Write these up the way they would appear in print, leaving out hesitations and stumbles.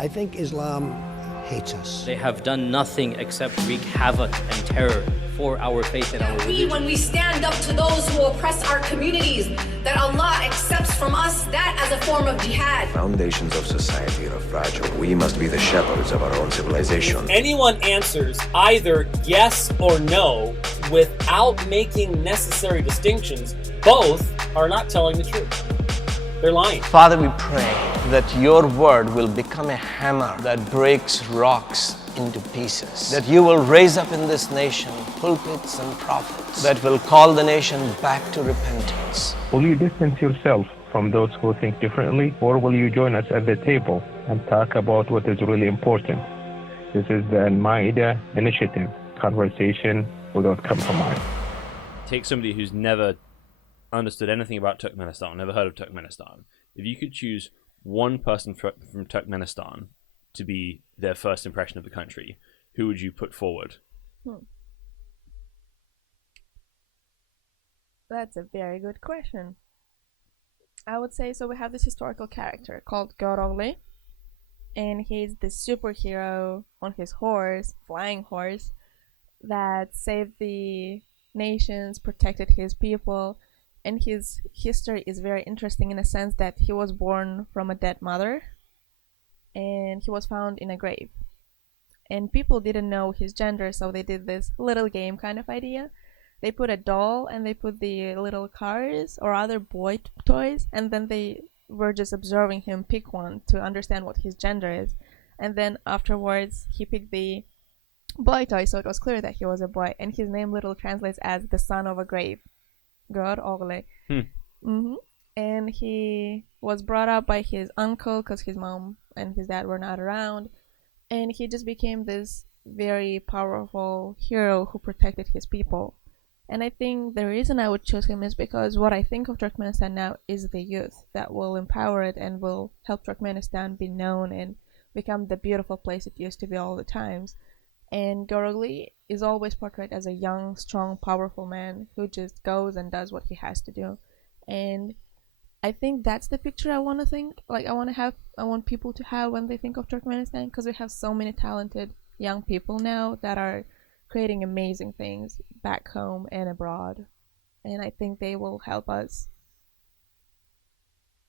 I think Islam hates us. They have done nothing except wreak havoc and terror for our faith and our religion. When we stand up to those who oppress our communities, that Allah accepts from us that as a form of jihad. Foundations of society are fragile. We must be the shepherds of our own civilization. Anyone answers either yes or no without making necessary distinctions, both are not telling the truth. They're lying. Father, we pray that your word will become a hammer that breaks rocks into pieces. That you will raise up in this nation pulpits and prophets that will call the nation back to repentance. Will you distance yourself from those who think differently, or will you join us at the table and talk about what is really important? This is the Al-Ma'idah initiative, conversation without compromise. Take somebody who's never understood anything about Turkmenistan, never heard of Turkmenistan. If you could choose one person from Turkmenistan to be their first impression of the country, who would you put forward? That's a very good question. I would say, so we have this historical character called Gorogli, and he's the superhero on his horse, flying horse, that saved the nations, protected his people, and his history is very interesting in a sense that he was born from a dead mother, and he was found in a grave. And people didn't know his gender, so they did this little game kind of idea. They put a doll and they put the little cars or other boy toys, and then they were just observing him pick one to understand what his gender is. And then afterwards he picked the boy toy, so it was clear that he was a boy, and his name literally translates as the son of a grave. God Ogle. And he was brought up by his uncle because his mom and his dad were not around, and he just became this very powerful hero who protected his people. And I think the reason I would choose him is because what I think of Turkmenistan now is the youth that will empower it and will help Turkmenistan be known and become the beautiful place it used to be all the times. And Gorogli is always portrayed as a young, strong, powerful man who just goes and does what he has to do. And I think that's the picture I want to think, like I want people to have when they think of Turkmenistan, because we have so many talented young people now that are creating amazing things back home and abroad. And I think they will help us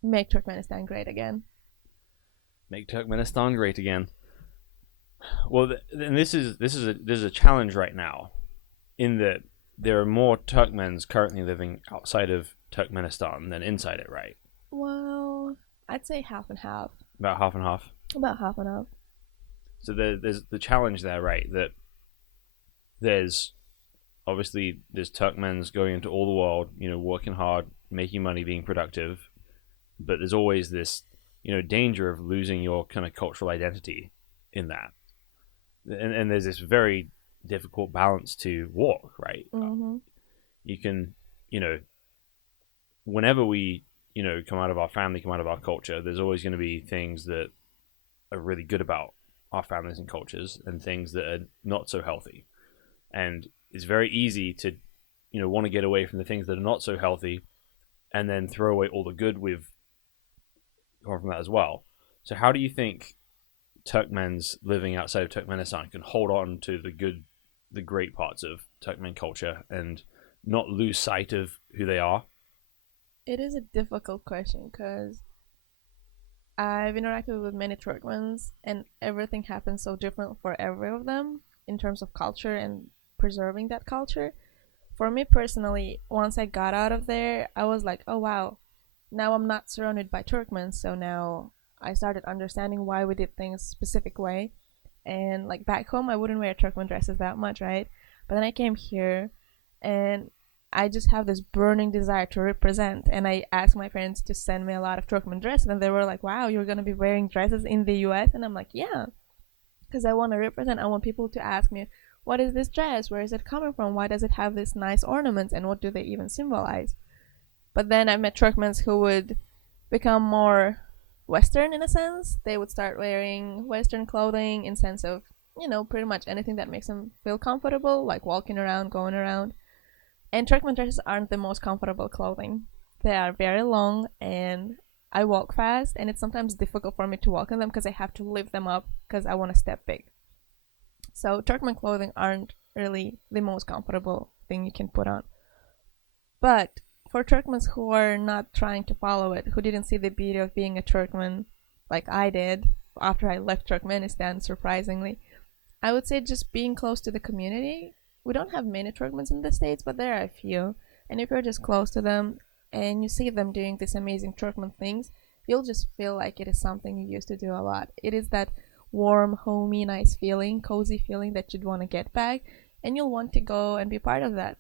make Turkmenistan great again. Make Turkmenistan great again. Well, and this is a challenge right now, in that there are more Turkmens currently living outside of Turkmenistan than inside it, right? Well, I'd say half and half. About half and half. About half and half. So there's the challenge there, right? That there's Turkmens going into all the world, working hard, making money, being productive, but there's always this, danger of losing your kind of cultural identity in that. And there's this very difficult balance to walk, right? You can, whenever we, come out of our family, come out of our culture, there's always going to be things that are really good about our families and cultures and things that are not so healthy. And it's very easy to, want to get away from the things that are not so healthy and then throw away all the good we've got from that as well. So how do you think Turkmens living outside of Turkmenistan can hold on to the great parts of Turkmen culture and not lose sight of who they are? It is a difficult question because I've interacted with many Turkmens and everything happens so different for every of them in terms of culture and preserving that culture. For me personally, once I got out of there, I was like, oh wow, now I'm not surrounded by Turkmens, so now I started understanding why we did things a specific way. And like back home, I wouldn't wear Turkmen dresses that much, right? But then I came here and I just have this burning desire to represent. And I asked my parents to send me a lot of Turkmen dresses, and they were like, wow, you're going to be wearing dresses in the US? And I'm like, yeah, because I want to represent. I want people to ask me, what is this dress? Where is it coming from? Why does it have this nice ornaments? And what do they even symbolize? But then I met Turkmens who would become more Western in a sense. They would start wearing Western clothing in sense of, pretty much anything that makes them feel comfortable, like walking around, going around. And Turkmen dresses aren't the most comfortable clothing. They are very long, and I walk fast, and it's sometimes difficult for me to walk in them because I have to lift them up because I want to step big. So Turkmen clothing aren't really the most comfortable thing you can put on. But for Turkmens who are not trying to follow it, who didn't see the beauty of being a Turkmen like I did after I left Turkmenistan, surprisingly, I would say just being close to the community. We don't have many Turkmens in the States, but there are a few. And if you're just close to them and you see them doing these amazing Turkmen things, you'll just feel like it is something you used to do a lot. It is that warm, homey, nice feeling, cozy feeling that you'd want to get back, and you'll want to go and be part of that.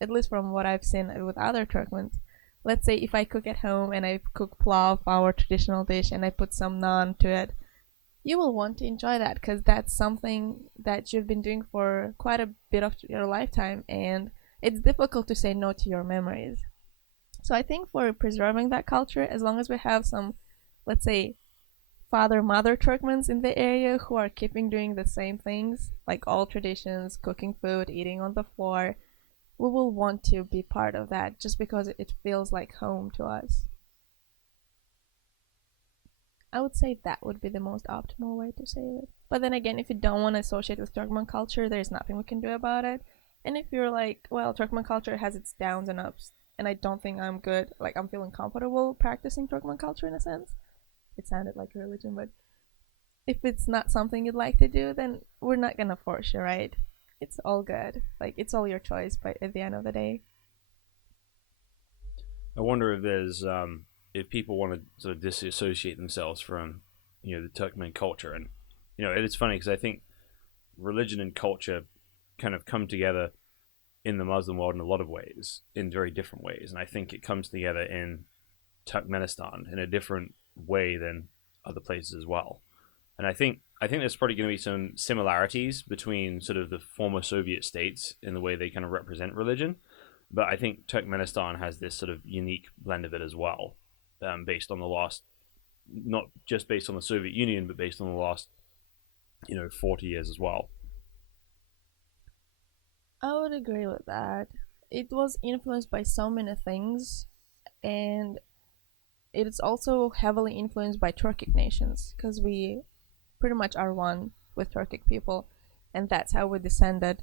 At least from what I've seen with other Turkmens. Let's say if I cook at home and I cook plow, our traditional dish, and I put some naan to it, you will want to enjoy that because that's something that you've been doing for quite a bit of your lifetime, and it's difficult to say no to your memories. So I think for preserving that culture, as long as we have some, let's say, father-mother Turkmens in the area who are keeping doing the same things, like all traditions, cooking food, eating on the floor, we will want to be part of that just because it feels like home to us. I would say that would be the most optimal way to say it. But then again, if you don't want to associate with Turkmen culture, there's nothing we can do about it. And if you're like, well, Turkmen culture has its downs and ups, and I don't think I'm good, like I'm feeling comfortable practicing Turkmen culture in a sense. It sounded like a religion, but if it's not something you'd like to do, then we're not gonna force you, right? It's all good. Like, it's all your choice, but at the end of the day. I wonder if there's if people want to sort of disassociate themselves from, you know, the Turkmen culture. And, you know, it's funny because I think religion and culture kind of come together in the Muslim world in a lot of ways, in very different ways. And I think it comes together in Turkmenistan in a different way than other places as well. And I think there's probably going to be some similarities between sort of the former Soviet states in the way they kind of represent religion. But I think Turkmenistan has this sort of unique blend of it as well, based on the last, not just based on the Soviet Union, but based on the last, 40 years as well. I would agree with that. It was influenced by so many things, and it is also heavily influenced by Turkic nations, because we pretty much are one with Turkic people, and that's how we descended.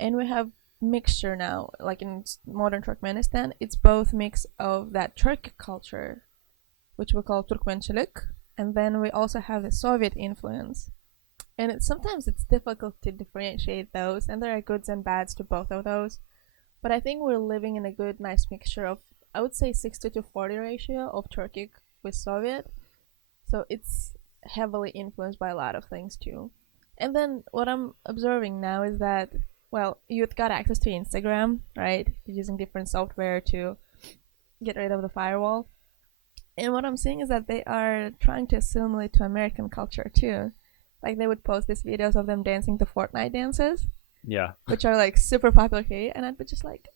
And we have mixture now, like in modern Turkmenistan, it's both mix of that Turkic culture, which we call Turkmenchilik, and then we also have the Soviet influence. And sometimes it's difficult to differentiate those, and there are goods and bads to both of those. But I think we're living in a good, nice mixture of, I would say, 60-40 ratio of Turkic with Soviet. So it's heavily influenced by a lot of things too. And then what I'm observing now is that, well, you've got access to Instagram, right? You're using different software to get rid of the firewall. And what I'm seeing is that they are trying to assimilate to American culture too. Like, they would post these videos of them dancing the Fortnite dances. Yeah. Which are like super popular here. And I'd be just like,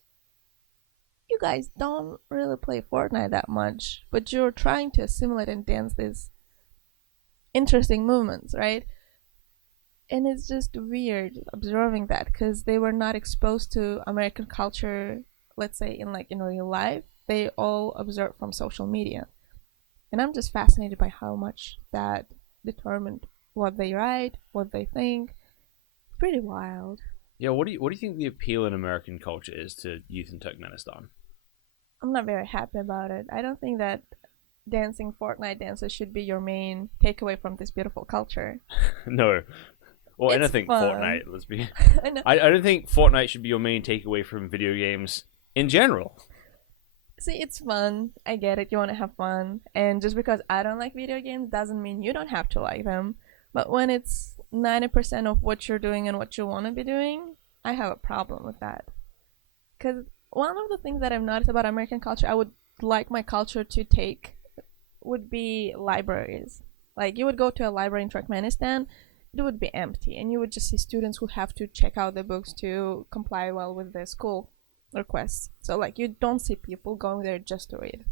you guys don't really play Fortnite that much, but you're trying to assimilate and dance these interesting movements, right? And it's just weird observing that, because they were not exposed to American culture, let's say, in real life. They all observed from social media. And I'm just fascinated by how much that determined what they write, what they think. Pretty wild. Yeah, what do you think the appeal in American culture is to youth in Turkmenistan? I'm not very happy about it. I don't think that dancing Fortnite dances should be your main takeaway from this beautiful culture. No. Or It's anything fun. Fortnite, let's be... I don't think Fortnite should be your main takeaway from video games in general. See, it's fun. I get it. You want to have fun. And just because I don't like video games doesn't mean you don't have to like them. But when it's 90% of what you're doing and what you want to be doing, I have a problem with that. Because one of the things that I've noticed about American culture, I would like my culture to take, would be libraries. Like, you would go to a library in Turkmenistan, it would be empty, and you would just see students who have to check out the books to comply well with the school requests. So, like, you don't see people going there just to read.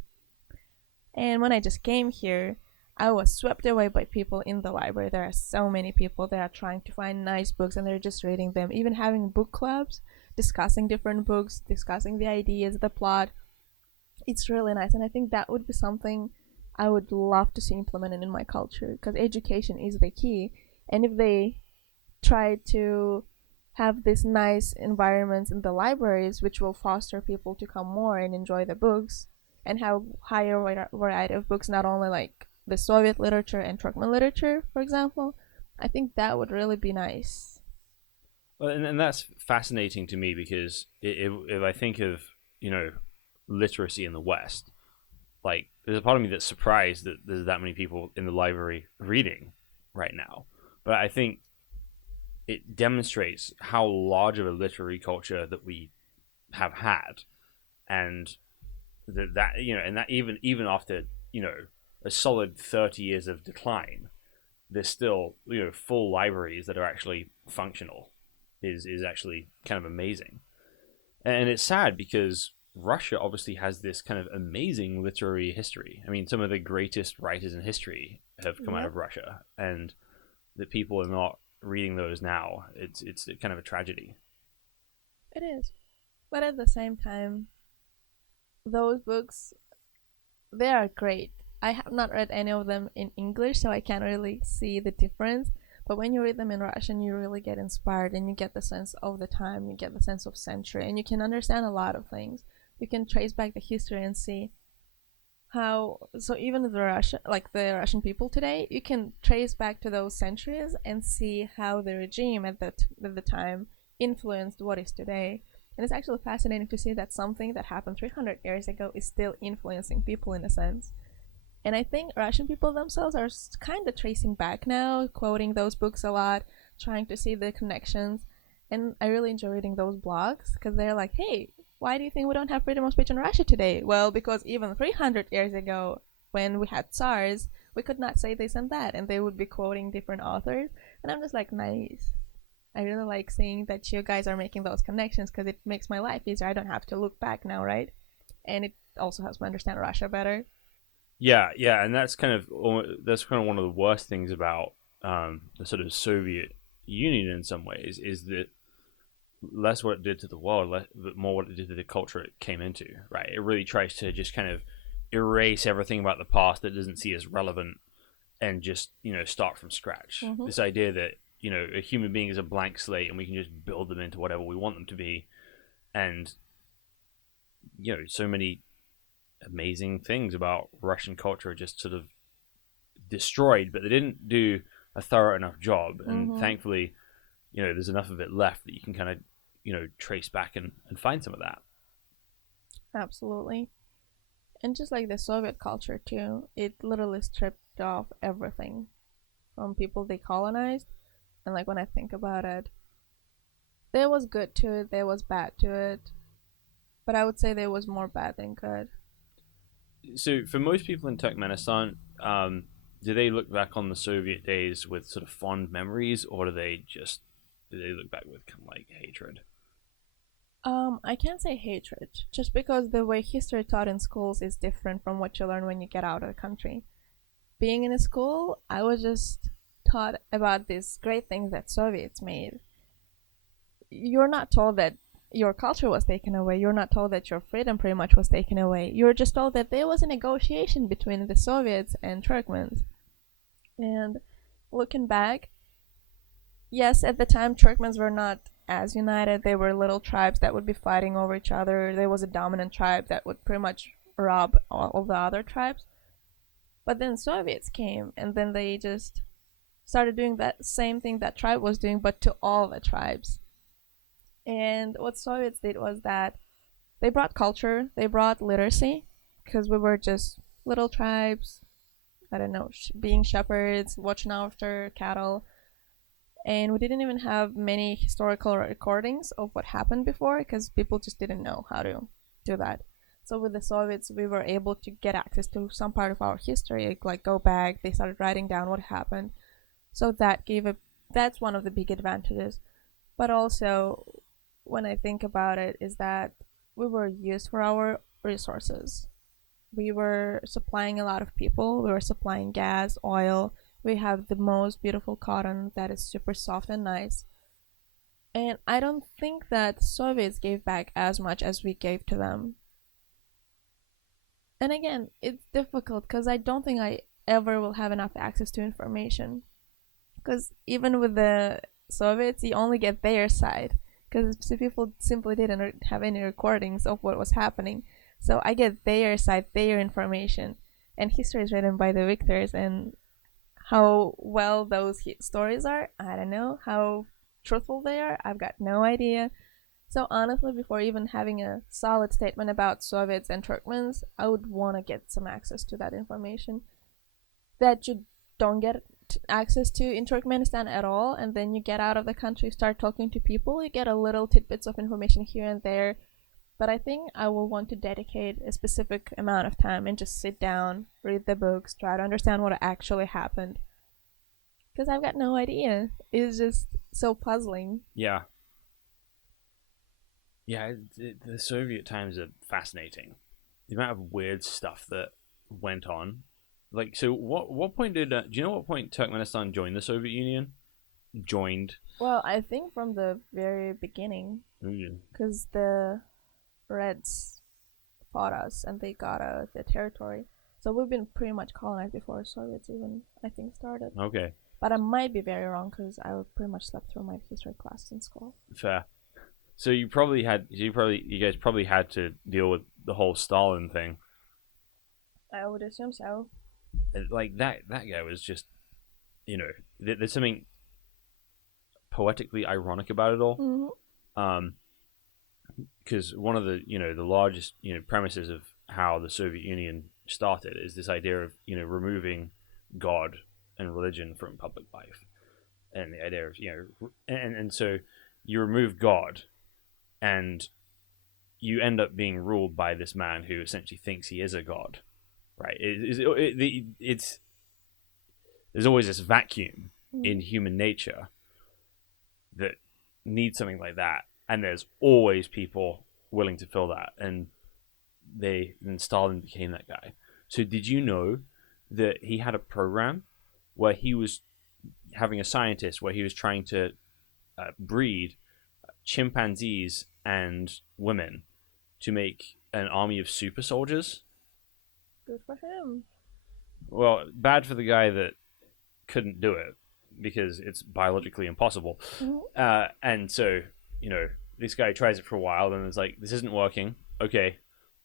And when I just came here, I was swept away by people in the library. There are so many people that are trying to find nice books, and they're just reading them, even having book clubs, discussing different books, discussing the ideas, the plot. It's really nice, and I think that would be something I would love to see implemented in my culture, because education is the key. And if they try to have these nice environments in the libraries, which will foster people to come more and enjoy the books, and have higher variety of books, not only like the Soviet literature and Turkmen literature, for example, I think that would really be nice. Well, and that's fascinating to me, because if I think of, literacy in the West, like, there's a part of me that's surprised that there's that many people in the library reading right now. But I think it demonstrates how large of a literary culture that we have had, and that and that even after a solid 30 years of decline, there's still full libraries that are actually functional is actually kind of amazing. And it's sad because Russia obviously has this kind of amazing literary history. I mean, some of the greatest writers in history have come out of Russia, and that people are not reading those now. It's kind of a tragedy. It is. But at the same time, those books, they are great. I have not read any of them in English, so I can't really see the difference. But when you read them in Russian, you really get inspired, and you get the sense of the time, you get the sense of century, and you can understand a lot of things. You can trace back the history and see how, so even the Russian people today, you can trace back to those centuries and see how the regime at the time influenced what is today. And it's actually fascinating to see that something that happened 300 years ago is still influencing people in a sense. And I think Russian people themselves are kind of tracing back now, quoting those books a lot, trying to see the connections. And I really enjoy reading those blogs, because they're like, hey, why do you think we don't have freedom of speech in Russia today? Well, because even 300 years ago, when we had Tsars, we could not say this and that, and they would be quoting different authors. And I'm just like, nice. I really like seeing that you guys are making those connections, because it makes my life easier. I don't have to look back now, right? And it also helps me understand Russia better. Yeah, and that's kind of one of the worst things about the sort of Soviet Union in some ways, is that less what it did to the world, but more what it did to the culture it came into, right? It really tries to just kind of erase everything about the past that doesn't see as relevant, and just, start from scratch. Mm-hmm. This idea that, a human being is a blank slate and we can just build them into whatever we want them to be. And, so many amazing things about Russian culture just sort of destroyed, but they didn't do a thorough enough job. And thankfully, there's enough of it left that you can kind of, trace back and find some of that. Absolutely. And just like the Soviet culture too, it literally stripped off everything from people they colonized. And like, when I think about it, there was good to it, there was bad to it, but I would say there was more bad than good. So for most people in Turkmenistan, do they look back on the Soviet days with sort of fond memories, or do they look back with kind of like hatred? I can't say hatred, just because the way history taught in schools is different from what you learn when you get out of the country. Being in a school, I was just taught about these great things that Soviets made. You're not told that your culture was taken away. You're not told that your freedom pretty much was taken away. You're just told that there was a negotiation between the Soviets and Turkmens. And looking back, yes, at the time Turkmens were not as united. They were little tribes that would be fighting over each other. There was a dominant tribe that would pretty much rob all of the other tribes. But then Soviets came, and then they just started doing that same thing that tribe was doing, but to all the tribes. And what Soviets did was that they brought culture, they brought literacy, because we were just little tribes, I don't know, being shepherds, watching after cattle. And we didn't even have many historical recordings of what happened before, because people just didn't know how to do that. So with the Soviets, we were able to get access to some part of our history, like go back, they started writing down what happened. So that's one of the big advantages. But also, when I think about it, is that we were used for our resources. We were supplying a lot of people, we were supplying gas, oil. We have the most beautiful cotton that is super soft and nice. And I don't think that Soviets gave back as much as we gave to them. And again, it's difficult because I don't think I ever will have enough access to information. Because even with the Soviets, you only get their side. Because people simply didn't have any recordings of what was happening. So I get their side, their information. And history is written by the victors. And how well those stories are, I don't know. How truthful they are, I've got no idea. So honestly, before even having a solid statement about Soviets and Turkmens, I would want to get some access to that information that you don't get access to in Turkmenistan at all. And then you get out of the country, start talking to people, you get a little tidbits of information here and there. But I think I will want to dedicate a specific amount of time and just sit down, read the books, try to understand what actually happened. Because I've got no idea. It's just so puzzling. Yeah. Yeah, the Soviet times are fascinating. The amount of weird stuff that went on. Like, so what point did... do you know what point Turkmenistan joined the Soviet Union? Joined? Well, I think from the very beginning. Because the Reds fought us and they got the territory. So we've been pretty much colonized before Soviets even, I think, started. Okay. But I might be very wrong because I pretty much slept through my history classes in school. Fair. So you guys probably had to deal with the whole Stalin thing. I would assume so. Like that guy was just, there's something poetically ironic about it all. Because one of the the largest premises of how the Soviet Union started is this idea of removing God and religion from public life, and the idea of and so you remove God, and you end up being ruled by this man who essentially thinks he is a god, right? It's there's always this vacuum in human nature that needs something like that, and there's always people willing to fill that, and Stalin became that guy. So did you know that he had a program where he was having a scientist where he was trying to breed chimpanzees and women to make an army of super soldiers? Good for him. Well, bad for the guy that couldn't do it because it's biologically impossible. And so, this guy tries it for a while and it's like, this isn't working. Okay,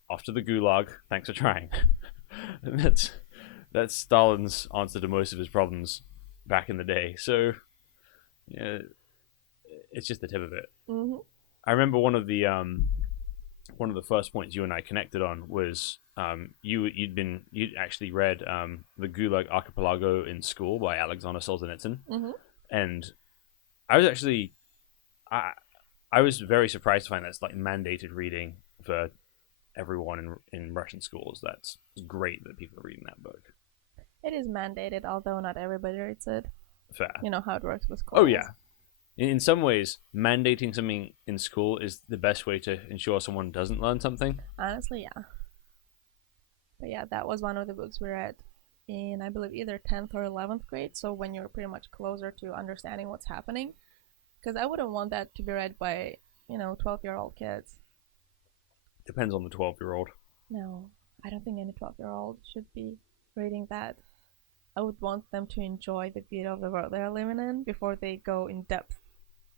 off to the gulag. Thanks for trying. And that's Stalin's answer to most of his problems back in the day. So, yeah, it's just the tip of it. I remember one of the first points you and I connected on was you'd actually read The Gulag Archipelago in school by Alexander Solzhenitsyn, and I was actually I was very surprised to find that's like mandated reading for everyone in Russian schools. That's great that people are reading that book. It is mandated, although not everybody reads it. Fair. You know how it works with schools. Oh yeah. In some ways, mandating something in school is the best way to ensure someone doesn't learn something. Honestly, yeah. But yeah, that was one of the books we read in, I believe, either 10th or 11th grade. So when you're pretty much closer to understanding what's happening. Because I wouldn't want that to be read by, 12-year-old kids. Depends on the 12-year-old. No, I don't think any 12-year-old should be reading that. I would want them to enjoy the beauty of the world they're living in before they go in depth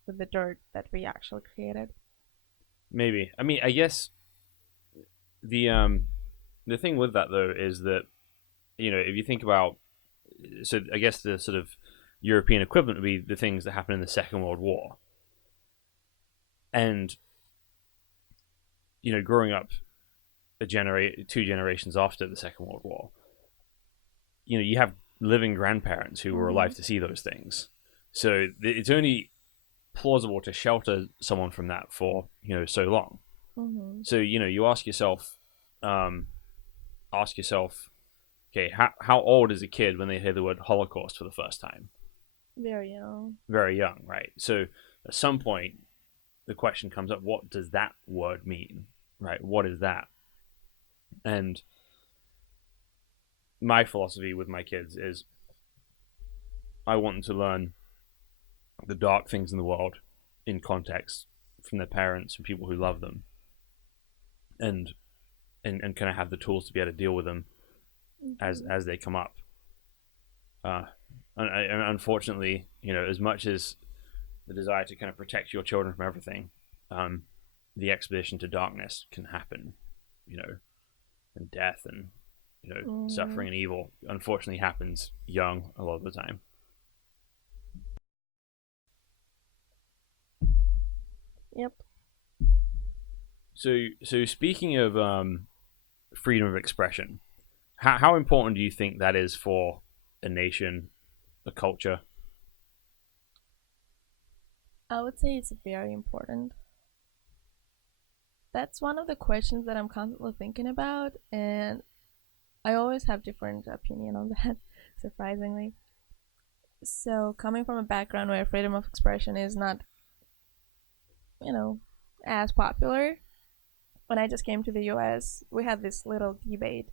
with the dirt that we actually created. Maybe. I mean, I guess the thing with that though is that if you think about, so I guess the sort of European equivalent would be the things that happened in the Second World War. And growing up two generations after the Second World War, you have living grandparents who were alive to see those things. So it's only plausible to shelter someone from that for, so long. So, you ask yourself, okay, how old is a kid when they hear the word Holocaust for the first time? Very young. Very young, right? So at some point, the question comes up, what does that word mean, right? What is that? And my philosophy with my kids is I want them to learn the dark things in the world in context from their parents and people who love them. And and kind of have the tools to be able to deal with them as they come up. And unfortunately, as much as the desire to kind of protect your children from everything, the expedition to darkness can happen, and death and suffering and evil unfortunately happens young a lot of the time. Yep. So speaking of freedom of expression, how important do you think that is for a nation, a culture? I would say it's very important. That's one of the questions that I'm constantly thinking about, and I always have different opinion on that, surprisingly. So coming from a background where freedom of expression is not, as popular, when I just came to the US, we had this little debate,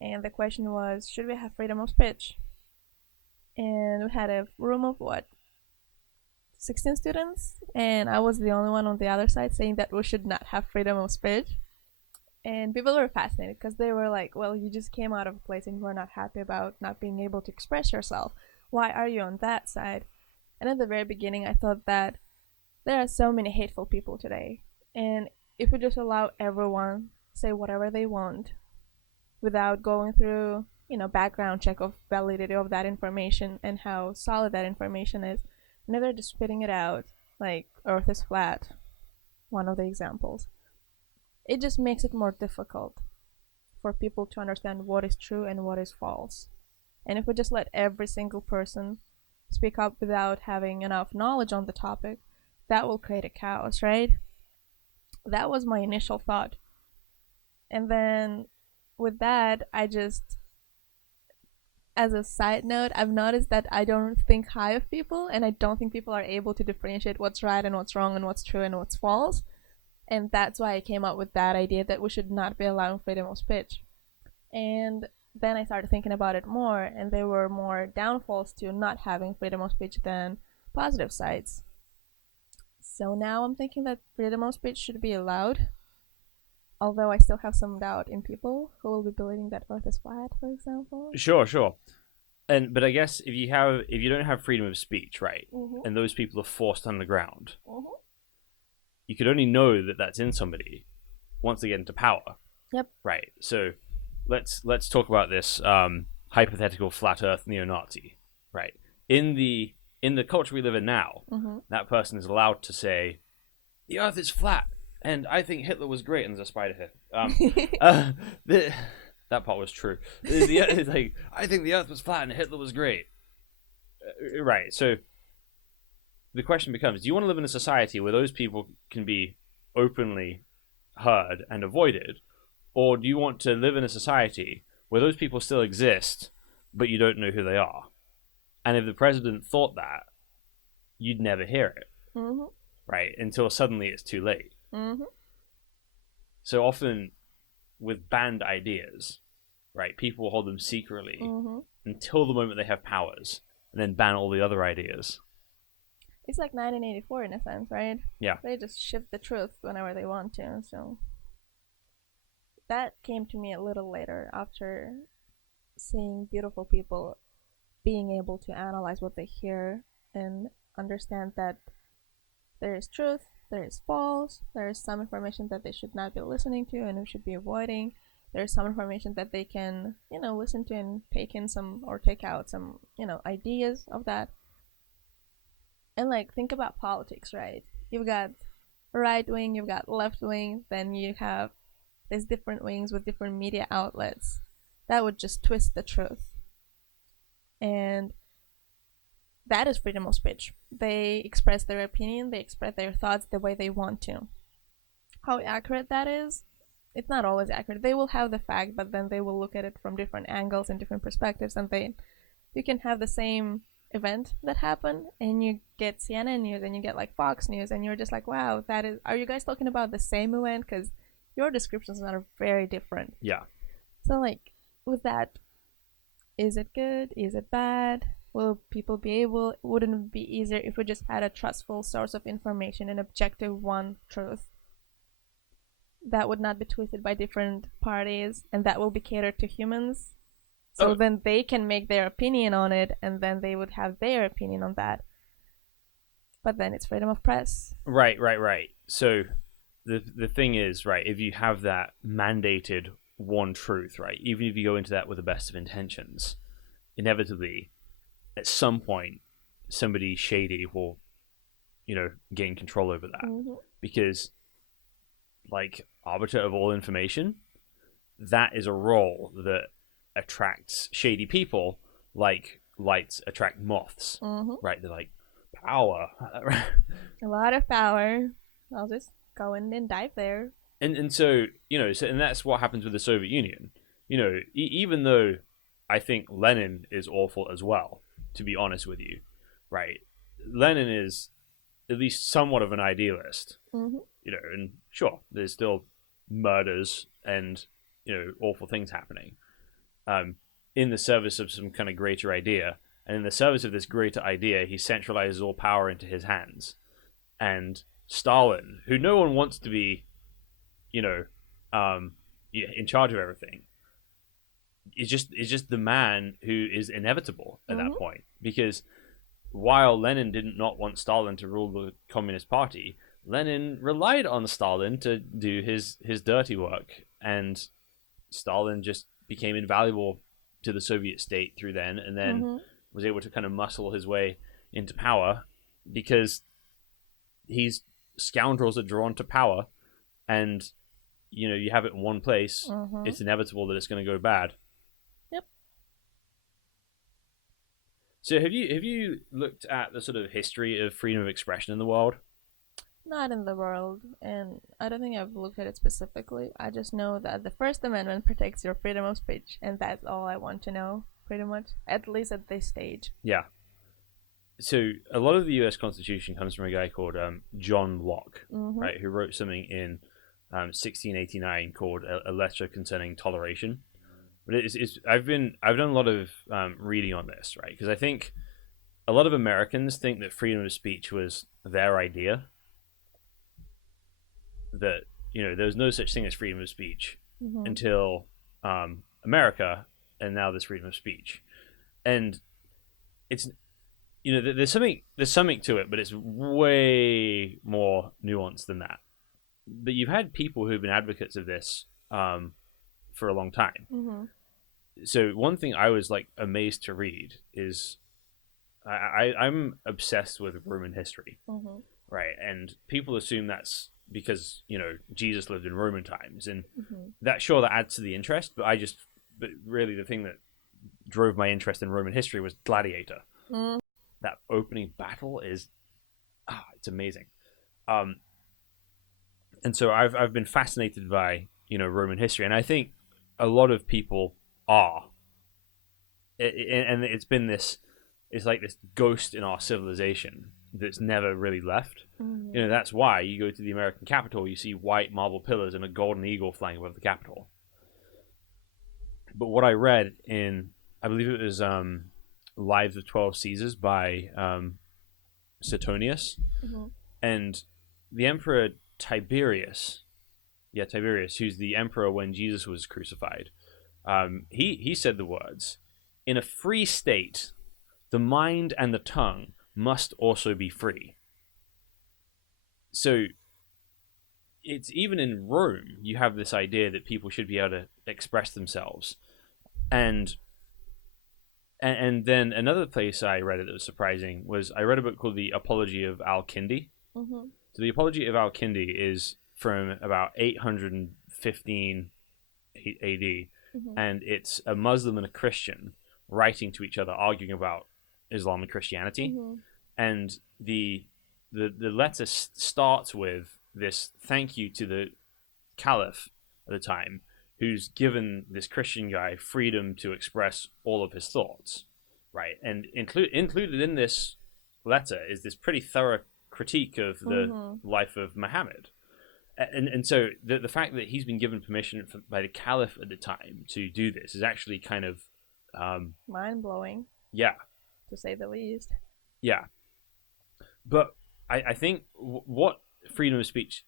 and the question was, should we have freedom of speech? And we had a room of 16 students, and I was the only one on the other side saying that we should not have freedom of speech. And people were fascinated because they were like, well, you just came out of a place and you were not happy about not being able to express yourself. Why are you on that side? And at the very beginning, I thought that there are so many hateful people today. And if we just allow everyone say whatever they want without going through, background check of validity of that information and how solid that information is, and they're just spitting it out, like Earth is flat, one of the examples. It just makes it more difficult for people to understand what is true and what is false. And if we just let every single person speak up without having enough knowledge on the topic, that will create a chaos, right? That was my initial thought. And then with that, as a side note, I've noticed that I don't think high of people, and I don't think people are able to differentiate what's right and what's wrong and what's true and what's false. And that's why I came up with that idea that we should not be allowing freedom of speech. And then I started thinking about it more, and there were more downfalls to not having freedom of speech than positive sides. So now I'm thinking that freedom of speech should be allowed, although I still have some doubt in people who will be believing that Earth is flat, for example. Sure. But I guess if you don't have freedom of speech, right, and those people are forced underground, you could only know that that's in somebody once they get into power. Yep. Right. So let's talk about this hypothetical flat Earth neo-Nazi. Right. In the culture we live in now, that person is allowed to say, the Earth is flat, and I think Hitler was great. And there's a spider here. That part was true. It's like, I think the Earth was flat and Hitler was great. Right. So the question becomes, do you want to live in a society where those people can be openly heard and avoided? Or do you want to live in a society where those people still exist, but you don't know who they are? And if the president thought that, you'd never hear it. Right? Until suddenly it's too late. So often with banned ideas, right, people hold them secretly until the moment they have powers, and then ban all the other ideas. It's like 1984 in a sense, right? Yeah. They just shift the truth whenever they want to, so that came to me a little later after seeing beautiful people being able to analyze what they hear and understand that there is truth, there is false, there is some information that they should not be listening to and we should be avoiding. There's some information that they can, listen to and take in some or take out some, ideas of that. And think about politics, right? You've got right wing, you've got left wing, then you have these different wings with different media outlets. That would just twist the truth. And that is freedom of speech. They express their opinion, they express their thoughts the way they want to. How accurate that is, it's not always accurate. They will have the fact, but then they will look at it from different angles and different perspectives, and you can have the same event that happened, and you get CNN News, and you get Fox News, and you're just like, wow, are you guys talking about the same event? Because your descriptions are very different. Yeah. So with that, is it good? Is it bad? Will people be able? Wouldn't it be easier if we just had a trustful source of information, an objective one truth? that would not be twisted by different parties, and that will be catered to humans. So then they can make their opinion on it, and then they would have their opinion on that. But then it's freedom of press. Right. So the thing is, right, if you have that mandated one truth, right, even if you go into that with the best of intentions, inevitably, at some point, somebody shady will, gain control over that. Mm-hmm. Because, like, arbiter of all information, that is a role that attracts shady people, like lights attract moths. Mm-hmm. Right? They're like, power. A lot of power. I'll just go in and dive there. And so, and that's what happens with the Soviet Union. Even though I think Lenin is awful as well, to be honest with you, right? Lenin is at least somewhat of an idealist, mm-hmm. And sure, there's still murders and, awful things happening in the service of some kind of greater idea. And in the service of this greater idea, he centralizes all power into his hands. And Stalin, who no one wants to be, in charge of everything, is just the man who is inevitable at mm-hmm. that point. Because while Lenin did not want Stalin to rule the Communist Party, Lenin relied on Stalin to do his dirty work, and Stalin just became invaluable to the Soviet state through then, and then mm-hmm. was able to kind of muscle his way into power because scoundrels are drawn to power, and you have it in one place, mm-hmm. it's inevitable that it's going to go bad. Yep. So have you looked at the sort of history of freedom of expression in the world? Not in the world, and I don't think I've looked at it specifically. I just know that the First Amendment protects your freedom of speech, and that's all I want to know, pretty much, at least at this stage. Yeah. So a lot of the U.S. Constitution comes from a guy called John Locke, mm-hmm. right, who wrote something in 1689 called a letter concerning toleration. But I've done a lot of reading on this, right, because I think a lot of Americans think that freedom of speech was their idea. That there was no such thing as freedom of speech mm-hmm. until America, and now there's freedom of speech, and it's there's something to it, but it's way more nuanced than that. But you've had people who've been advocates of this for a long time. Mm-hmm. So one thing I was like amazed to read is I'm obsessed with Roman history, mm-hmm. right? And people assume that's because Jesus lived in Roman times, and mm-hmm. that adds to the interest. But really the thing that drove my interest in Roman history was Gladiator. Mm. That opening battle is it's amazing. And so I've been fascinated by Roman history, and I think a lot of people are. And it's been it's like this ghost in our civilization that's never really left. Mm-hmm. That's why you go to the American Capitol, you see white marble pillars and a golden eagle flying above the Capitol. But what I read in, I believe it was Lives of 12 Caesars by Suetonius, mm-hmm. and the Emperor Tiberius, who's the emperor when Jesus was crucified, he said the words, "In a free state, the mind and the tongue must also be free." So it's even in Rome, you have this idea that people should be able to express themselves. And then another place I read it that was surprising was I read a book called The Apology of Al-Kindi. Mm-hmm. So The Apology of Al-Kindi is from about 815 AD, mm-hmm. and it's a Muslim and a Christian writing to each other, arguing about Islam and Christianity. Mm-hmm. And the letter starts with this thank you to the Caliph at the time, who's given this Christian guy freedom to express all of his thoughts, right? And included in this letter is this pretty thorough critique of the mm-hmm. life of Muhammad. And so the fact that he's been given permission by the Caliph at the time to do this is actually kind of mind-blowing. Yeah. To say the least. Yeah. But I think what freedom of speech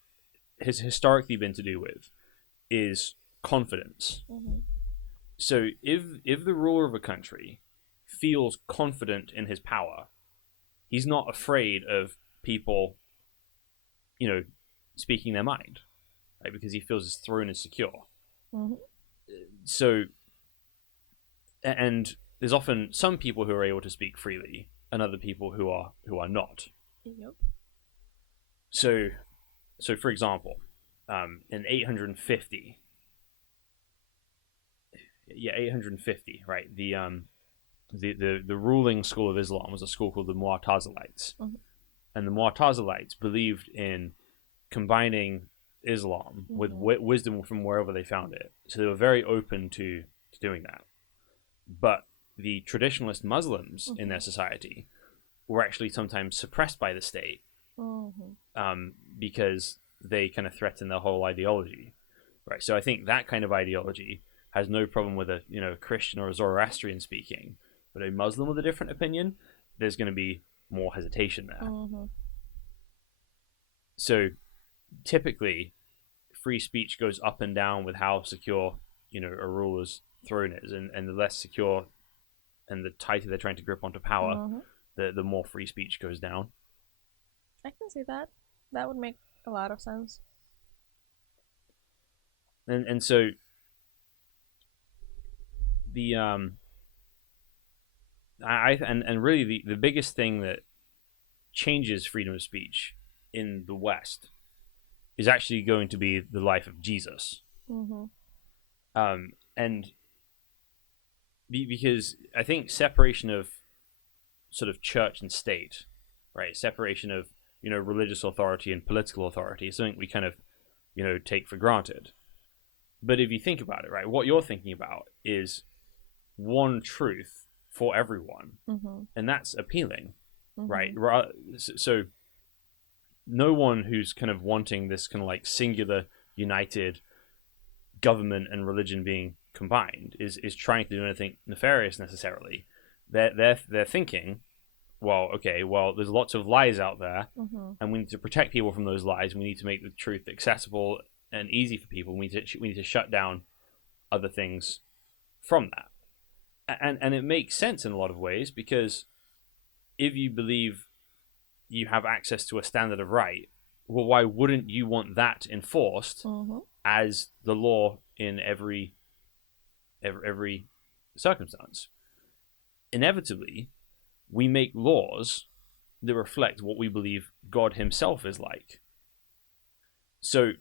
has historically been to do with is confidence. Mm-hmm. So if the ruler of a country feels confident in his power, he's not afraid of people, speaking their mind, right? Because he feels his throne is secure. Mm-hmm. So, and there's often some people who are able to speak freely, and other people who are not. Yep. So for example, in 850, right? The ruling school of Islam was a school called the Milazzo Lights, mm-hmm. and the Milazzo Lights believed in combining Islam with wisdom from wherever they found it. So they were very open to doing that. But the traditionalist Muslims in their society were actually sometimes suppressed by the state because they kind of threaten their whole ideology, right? So I think that kind of ideology has no problem with a Christian or a Zoroastrian speaking, but a Muslim with a different opinion, there's going to be more hesitation there. Mm-hmm. So typically, free speech goes up and down with how secure a ruler's throne is, and the less secure and the tighter they're trying to grip onto power, the more free speech goes down. I can see that. That would make a lot of sense. And so the really the biggest thing that changes freedom of speech in the West is actually going to be the life of Jesus. And because I think separation of sort of church and state, right? Separation of religious authority and political authority is something we kind of take for granted. But if you think about it, right, what you're thinking about is one truth for everyone, and that's appealing, right? So no one who's kind of wanting this kind of like singular, united government and religion being combined is trying to do anything nefarious necessarily. They're thinking, there's lots of lies out there, and we need to protect people from those lies. We need to make the truth accessible and easy for people. We need to shut down other things from that, and it makes sense in a lot of ways, because if you believe you have access to a standard of right, well, why wouldn't you want that enforced as the law in every circumstance? Inevitably, we make laws that reflect what we believe God himself is like. So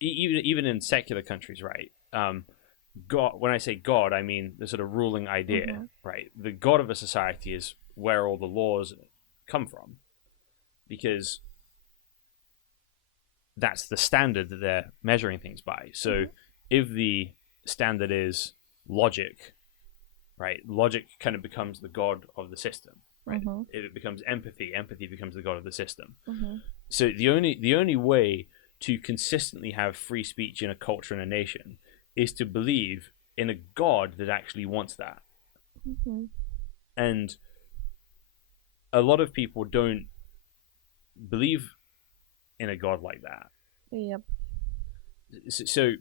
even in secular countries, right? God, when I say God, I mean the sort of ruling idea, right? The God of a society is where all the laws come from, because that's the standard that they're measuring things by. So if the standard is logic, right? Logic kind of becomes the god of the system, right? If it becomes empathy, empathy becomes the god of the system. So the only way to consistently have free speech in a culture and a nation is to believe in a God that actually wants that. And a lot of people don't believe in a God like that. Yep. So,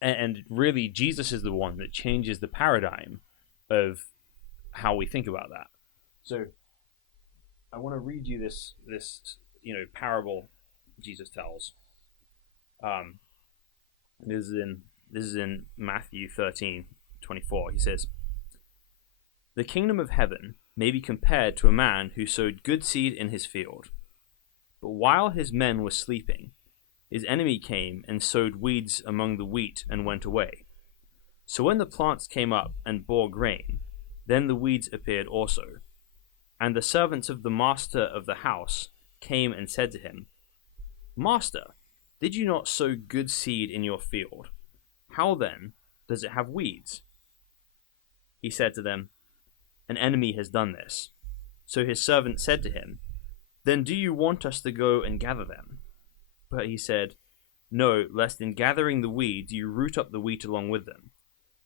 and really, Jesus is the one that changes the paradigm of how we think about that. So, I want to read you this parable Jesus tells. This is in Matthew 13:24. He says, "The kingdom of heaven may be compared to a man who sowed good seed in his field. But while his men were sleeping, his enemy came and sowed weeds among the wheat and went away. So when the plants came up and bore grain, then the weeds appeared also. And the servants of the master of the house came and said to him, 'Master, did you not sow good seed in your field? How then does it have weeds?' He said to them, 'An enemy has done this.' So his servant said to him, 'Then do you want us to go and gather them?' But he said, 'No, lest in gathering the weeds you root up the wheat along with them.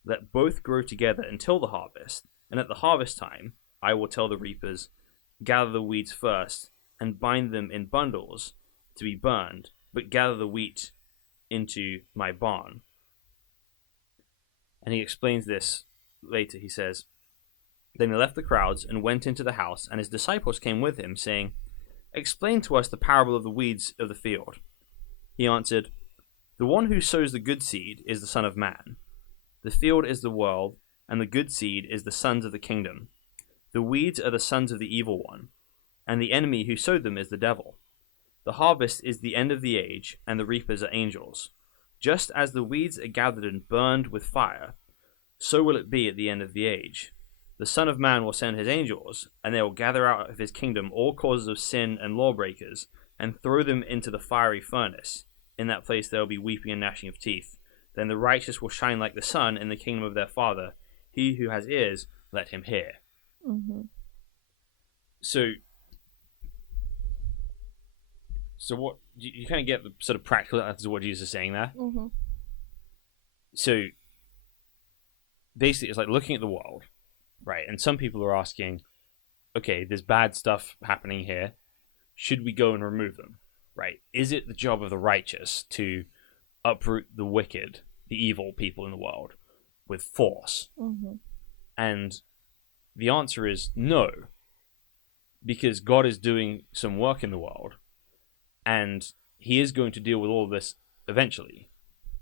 Let both grow together until the harvest, and at the harvest time I will tell the reapers, gather the weeds first and bind them in bundles, to be burned, but gather the wheat into my barn. And he explains this later. He says, then he left the crowds and went into the house, and his disciples came with him, saying, explain to us the parable of the weeds of the field. He answered, the one who sows the good seed is the Son of Man. The field is the world, and the good seed is the sons of the kingdom. The weeds are the sons of the evil one, and the enemy who sowed them is the devil. The harvest is the end of the age, and the reapers are angels. Just as the weeds are gathered and burned with fire, so will it be at the end of the age. The Son of Man will send his angels, and they will gather out of his kingdom all causes of sin and lawbreakers, and throw them into the fiery furnace. In that place there will be weeping and gnashing of teeth. Then the righteous will shine like the sun in the kingdom of their Father. He who has ears, let him hear. Mm-hmm. So what you kind of get the sort of practical answer to what Jesus is saying there. Mm-hmm. So basically, it's like looking at the world, right? And some people are asking, okay, there's bad stuff happening here. Should we go and remove them, right? Is it the job of the righteous to uproot the wicked, the evil people in the world with force? Mm-hmm. And the answer is no, because God is doing some work in the world, and he is going to deal with all of this eventually,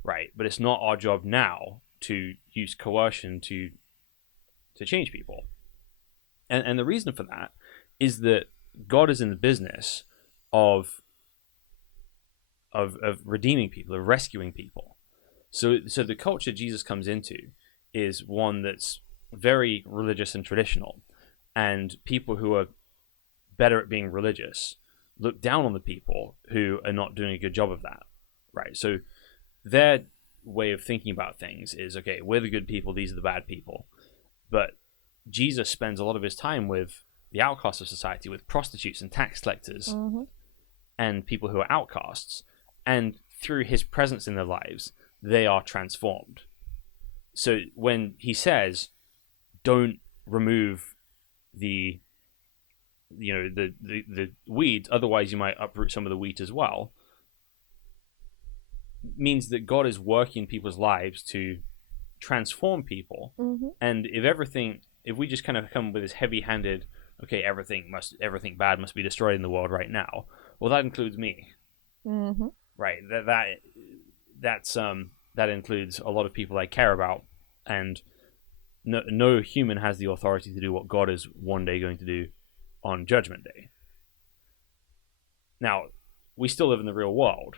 right? But it's not our job now to use coercion to change people. And the reason for that is that God is in the business of redeeming people, of rescuing people. So the culture Jesus comes into is one that's very religious and traditional, and people who are better at being religious look down on the people who are not doing a good job of that, right? So their way of thinking about things is, okay, we're the good people, these are the bad people. But Jesus spends a lot of his time with the outcasts of society, with prostitutes and tax collectors, Mm-hmm. and people who are outcasts, and through his presence in their lives, they are transformed. So when he says, don't remove the weeds, otherwise you might uproot some of the wheat as well, means that God is working in people's lives to transform people. Mm-hmm. And if we just kind of come with this heavy-handed, okay, everything bad must be destroyed in the world right now, well, that includes me. Mm-hmm. Right? That includes a lot of people I care about, and no human has the authority to do what God is one day going to do on Judgment Day. Now, we still live in the real world,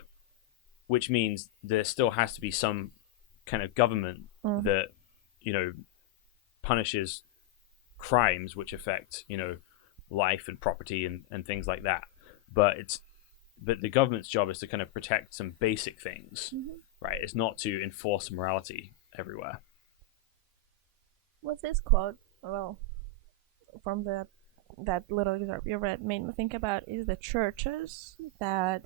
which means there still has to be some kind of government that, punishes crimes which affect, life and property and things like that. But the government's job is to kind of protect some basic things, right? It's not to enforce morality everywhere. What's this quote? Well, from that little excerpt you read, made me think about is the churches that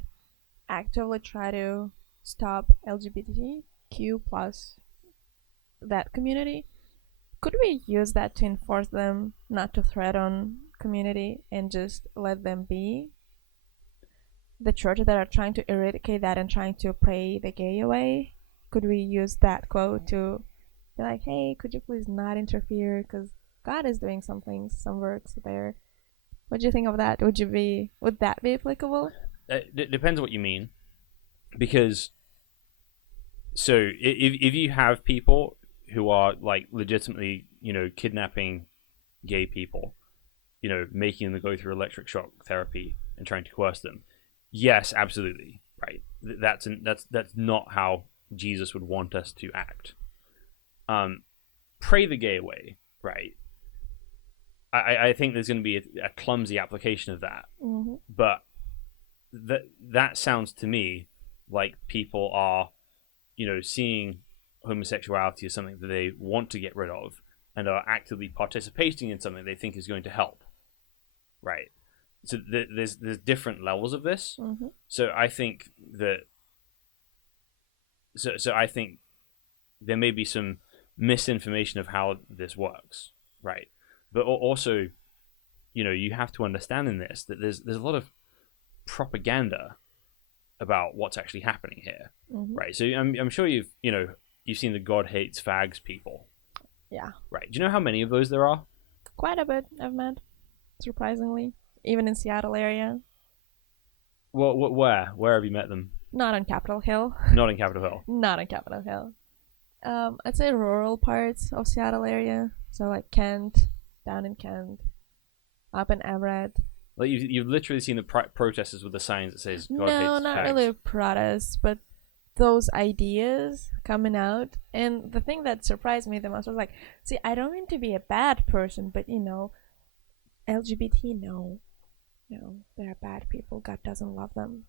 actively try to stop LGBTQ plus that community. Could we use that to enforce them not to threaten community and just let them be? The churches that are trying to eradicate that and trying to pray the gay away, could we use that quote to be like, hey, could you please not interfere, because God is doing some works there. What do you think of that? Would that be applicable? It depends what you mean, because so if you have people who are like legitimately, kidnapping gay people, making them go through electric shock therapy and trying to coerce them, yes, absolutely, right. That's not how Jesus would want us to act. Pray the gay away, right? I think there's going to be a clumsy application of that, but that sounds to me like people are, seeing homosexuality as something that they want to get rid of and are actively participating in something they think is going to help, right? So there's different levels of this. So I think that so I think there may be some misinformation of how this works, right? But also, you have to understand in this that there's a lot of propaganda about what's actually happening here, Mhm. right? So I'm sure you've seen the God hates fags people, Yeah. right? Do you know how many of those there are? Quite a bit I've met, surprisingly. Even in Seattle area. Well, where have you met them? Not on Capitol Hill. Not in Capitol Hill. Not on Capitol Hill. I'd say rural parts of Seattle area. So like Kent, down in Kent, up in Everett. Like you've literally seen the protesters with the signs that says God hates No, not fags. really protests, but those ideas coming out. And the thing that surprised me the most was like, see, I don't mean to be a bad person, but LGBT, no. They're bad people. God doesn't love them.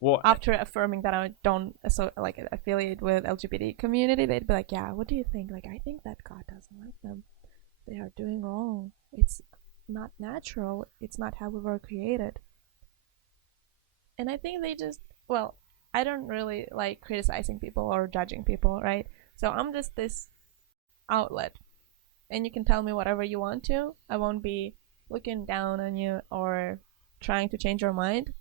Well, After affirming that I don't affiliate with LGBT community, they'd be like, yeah, what do you think? Like, I think that God doesn't like them. They are doing wrong. It's not natural. It's not how we were created. And I think they just, well, I don't really like criticizing people or judging people, right? So I'm just this outlet. And you can tell me whatever you want to. I won't be looking down on you or trying to change your mind.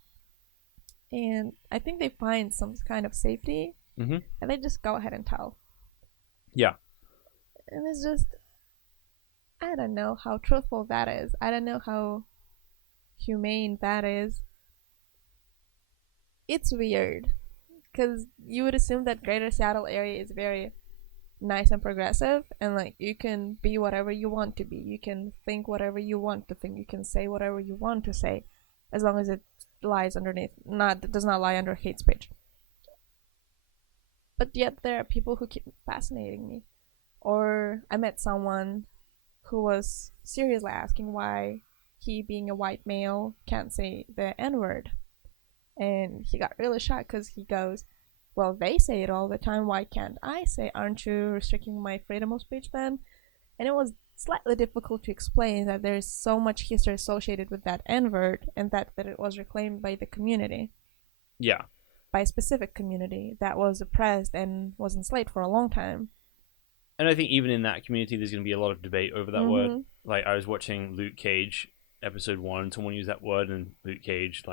And I think they find some kind of safety, mm-hmm. and they just go ahead and tell. Yeah. And it's just, I don't know how truthful that is. I don't know how humane that is. It's weird, because you would assume that Greater Seattle area is very nice and progressive, and like you can be whatever you want to be. You can think whatever you want to think. You can say whatever you want to say, as long as it lies underneath, does not lie under hate speech. But yet there are people who keep fascinating me. Or I met someone who was seriously asking why he, being a white male, can't say the N-word. And he got really shocked because he goes, well, they say it all the time, why can't I say? Aren't you restricting my freedom of speech then? And it was slightly difficult to explain that there is so much history associated with that N-word, and that it was reclaimed by the community. Yeah. By a specific community that was oppressed and was enslaved for a long time. And I think even in that community, there's going to be a lot of debate over that Mm-hmm. word. Like, I was watching Luke Cage, episode 1, someone used that word, and Luke Cage,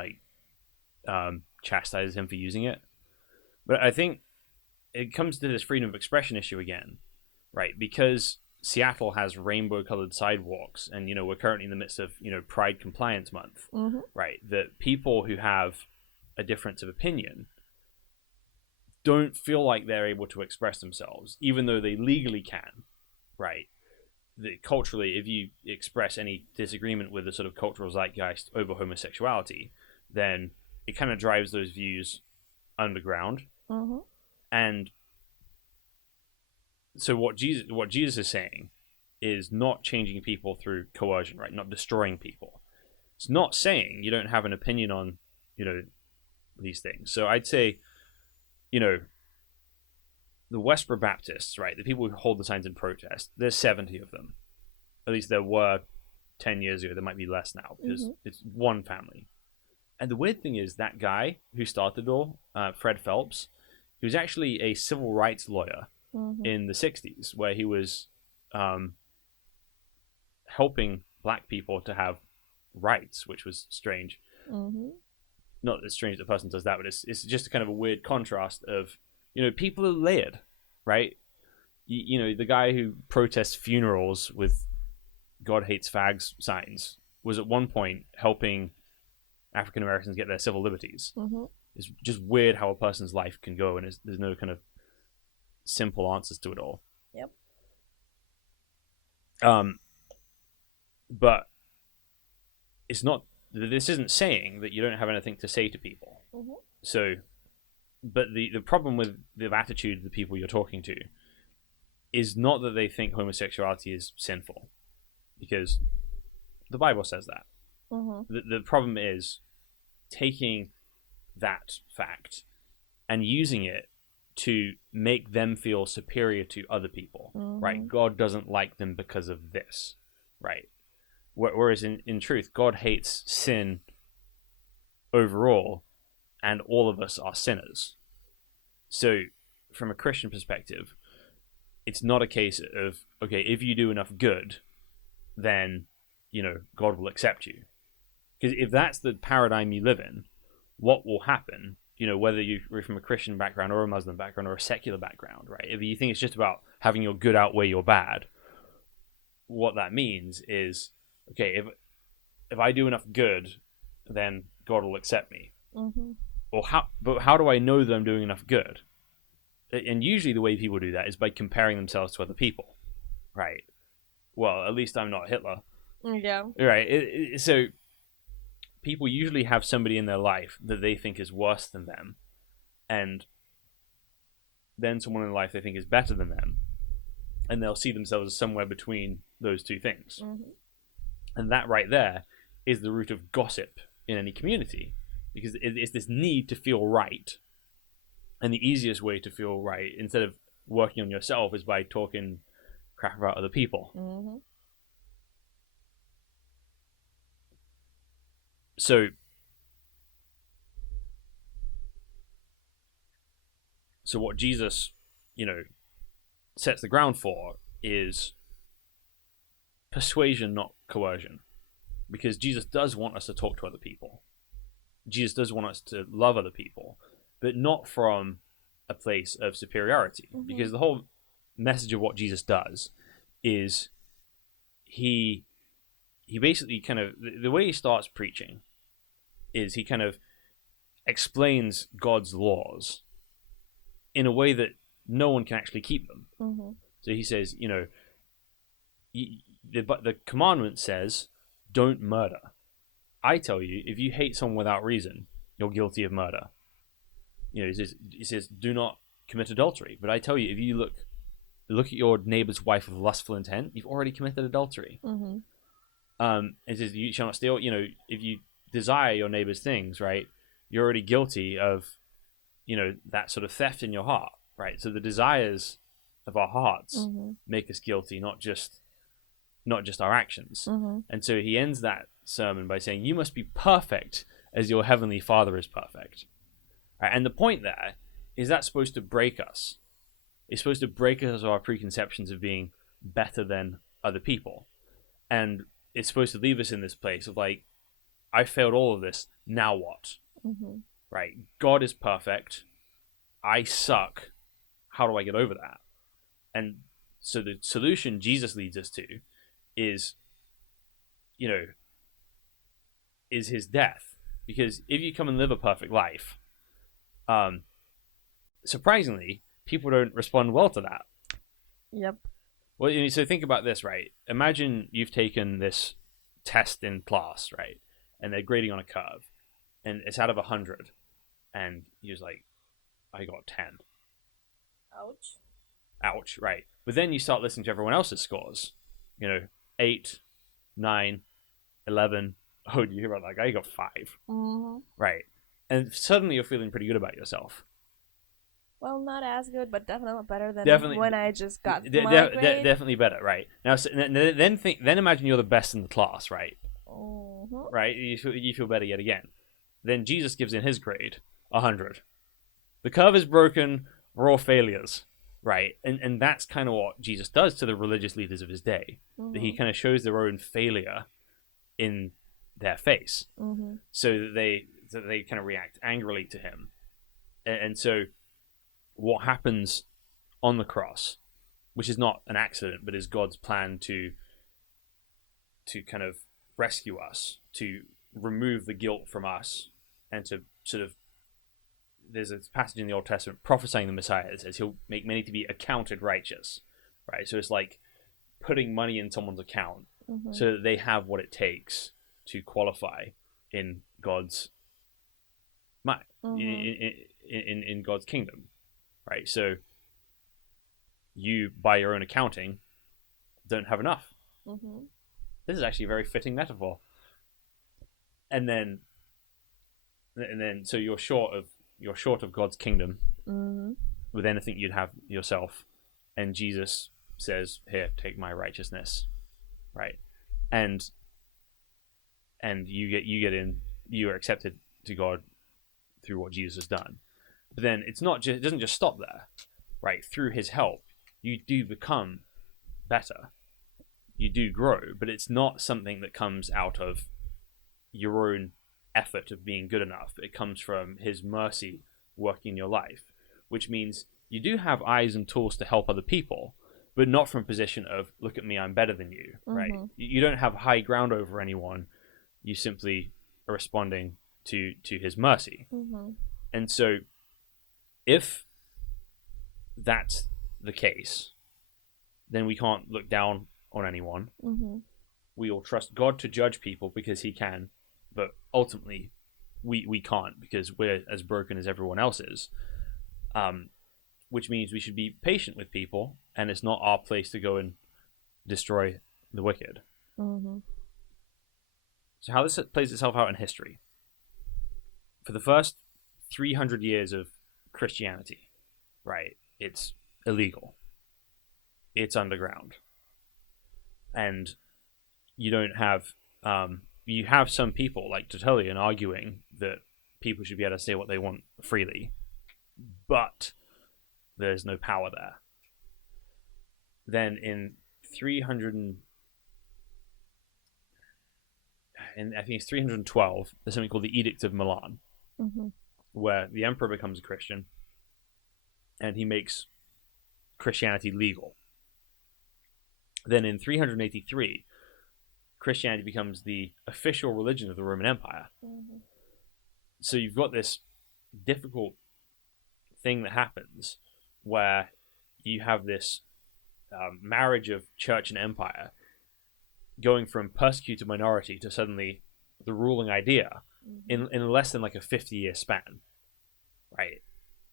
chastises him for using it. But I think it comes to this freedom of expression issue again, right? Because Seattle has rainbow-colored sidewalks, and, we're currently in the midst of, Pride Compliance Month, Mm-hmm. right? That people who have a difference of opinion don't feel like they're able to express themselves, even though they legally can, right? Culturally, if you express any disagreement with the sort of cultural zeitgeist over homosexuality, then it kind of drives those views underground. Mm-hmm. And so what Jesus is saying is not changing people through coercion, right? Not destroying people. It's not saying you don't have an opinion on, these things. So I'd say, the Westboro Baptists, right? The people who hold the signs in protest, there's 70 of them. At least there were 10 years ago. There might be less now because Mm-hmm. it's one family. And the weird thing is that guy who started it all, Fred Phelps, he was actually a civil rights lawyer Mm-hmm. in the 60s, where he was helping black people to have rights, which was strange. Mm-hmm. Not as strange that a person does that, but it's just kind of a weird contrast of, people are layered, right? The guy who protests funerals with God hates fags signs was at one point helping African Americans get their civil liberties. Mm-hmm. It's just weird how a person's life can go, and there's no kind of simple answers to it all. Yep. But it's not. This isn't saying that you don't have anything to say to people. Mm-hmm. So, but the problem with the attitude of the people you're talking to is not that they think homosexuality is sinful, because the Bible says that. Mm-hmm. The problem is taking that fact and using it to make them feel superior to other people, Mm-hmm. right? God doesn't like them because of this, right? Whereas in truth, God hates sin overall, and all of us are sinners. So from a Christian perspective, it's not a case of, okay, if you do enough good, then, God will accept you. Because if that's the paradigm you live in, what will happen, whether you're from a Christian background or a Muslim background or a secular background, right? If you think it's just about having your good outweigh your bad, what that means is, okay, if I do enough good, then God will accept me. Mm-hmm. But how do I know that I'm doing enough good? And usually the way people do that is by comparing themselves to other people, right? Well, at least I'm not Hitler. Yeah. Right. So people usually have somebody in their life that they think is worse than them, and then someone in life they think is better than them, and they'll see themselves as somewhere between those two things. Mm-hmm. And that right there is the root of gossip in any community, because it's this need to feel right. And the easiest way to feel right, instead of working on yourself, is by talking crap about other people. Mm-hmm. So what Jesus, sets the ground for is persuasion, not coercion. Because Jesus does want us to talk to other people. Jesus does want us to love other people, but not from a place of superiority. Mm-hmm. Because the whole message of what Jesus does is he basically kind of, the way he starts preaching is he kind of explains God's laws in a way that no one can actually keep them. Mm-hmm. So he says, the commandment says, don't murder. I tell you, if you hate someone without reason, you're guilty of murder. He says, do not commit adultery. But I tell you, if you look at your neighbor's wife with lustful intent, you've already committed adultery. Mm-hmm. It says, you shall not steal. If you desire your neighbor's things, right, you're already guilty of, that sort of theft in your heart, right? So the desires of our hearts mm-hmm. make us guilty, not just our actions. Mm-hmm. And so he ends that sermon by saying, you must be perfect as your heavenly Father is perfect. Right? And the point there is that's supposed to break us. It's supposed to break us of our preconceptions of being better than other people. And it's supposed to leave us in this place of like, I failed all of this, now what? Mm-hmm. Right? God is perfect. I suck. How do I get over that? And so the solution Jesus leads us to is his death. Because if you come and live a perfect life, surprisingly, people don't respond well to that. Yep. Well, so think about this, right? Imagine you've taken this test in class, right? And they're grading on a curve, and it's out of 100, and you're just like, I got 10. Ouch, right? But then you start listening to everyone else's scores. 8, 9, 11. Oh, do you hear about that guy? He got 5. Mm-hmm. Right. And suddenly you're feeling pretty good about yourself. Well, not as good, but definitely better than when I just got my grade. Definitely better, right? Now, then imagine you're the best in the class, right? Mm-hmm. Right? You feel better yet again. Then Jesus gives in his grade, 100. The curve is broken. We're all failures, right? And that's kind of what Jesus does to the religious leaders of his day. Mm-hmm. That he kind of shows their own failure in their face, mm-hmm. so that they kind of react angrily to him. And so what happens on the cross, which is not an accident, but is God's plan to kind of rescue us, to remove the guilt from us, and to sort of, there's a passage in the Old Testament prophesying the Messiah that says he'll make many to be accounted righteous, right? So it's like putting money in someone's account mm-hmm. so that they have what it takes to qualify in God's mind, mm-hmm. in God's kingdom, right? So you, by your own accounting, don't have enough. Mm-hmm. This is actually a very fitting metaphor. And then so you're short of God's kingdom mm-hmm. with anything you'd have yourself, and Jesus says, "Here, take my righteousness," right? And you are accepted to God through what Jesus has done. But then it doesn't just stop there, right? Through his help, you do become better. You do grow, but it's not something that comes out of your own effort of being good enough. It comes from his mercy working in your life, which means you do have eyes and tools to help other people, but not from a position of, look at me, I'm better than you, right? You don't have high ground over anyone. You simply are responding to his mercy. And so if that's the case, then we can't look down on anyone. We will trust God to judge people because he can, but ultimately we can't because we're as broken as everyone else is. Which means we should be patient with people, and it's not our place to go and destroy the wicked. So how this plays itself out in history. For the first 300 years of Christianity, right, it's illegal. It's underground. And you don't have, you have some people like Tertullian arguing that people should be able to say what they want freely, but there's no power there. Then in 312, there's something called the Edict of Milan, where the emperor becomes a Christian, and he makes Christianity legal. Then in 383, Christianity becomes the official religion of the Roman Empire. So you've got this difficult thing that happens where you have this marriage of church and empire going from persecuted minority to suddenly the ruling idea in less than like a 50-year span, right?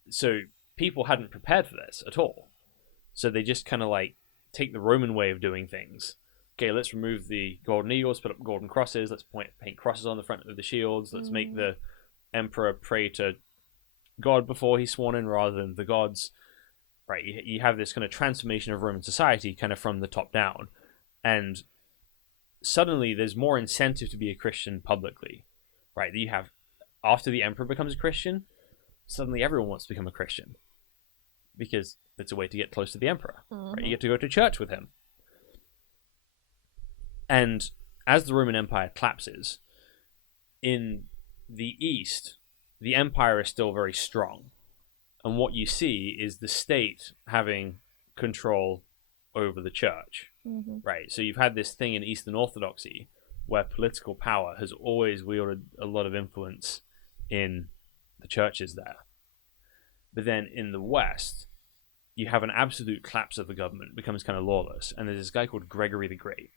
So people hadn't prepared for this at all. So they just kind of like take the Roman way of doing things. Okay, let's remove the golden eagles, put up golden crosses, let's paint crosses on the front of the shields, let's make the emperor pray to God before he's sworn in rather than the gods, right? You have this kind of transformation of Roman society kind of from the top down, and suddenly there's more incentive to be a Christian publicly, right? You have, after the emperor becomes a Christian, suddenly everyone wants to become a Christian because it's a way to get close to the emperor, right? You get to go to church with him. And as the Roman Empire collapses, in the East, the empire is still very strong. And what you see is the state having control over the church, right? So you've had this thing in Eastern Orthodoxy where political power has always wielded a lot of influence in the churches there. But then in the West, you have an absolute collapse of the government. It becomes kind of lawless. And there's this guy called Gregory the Great.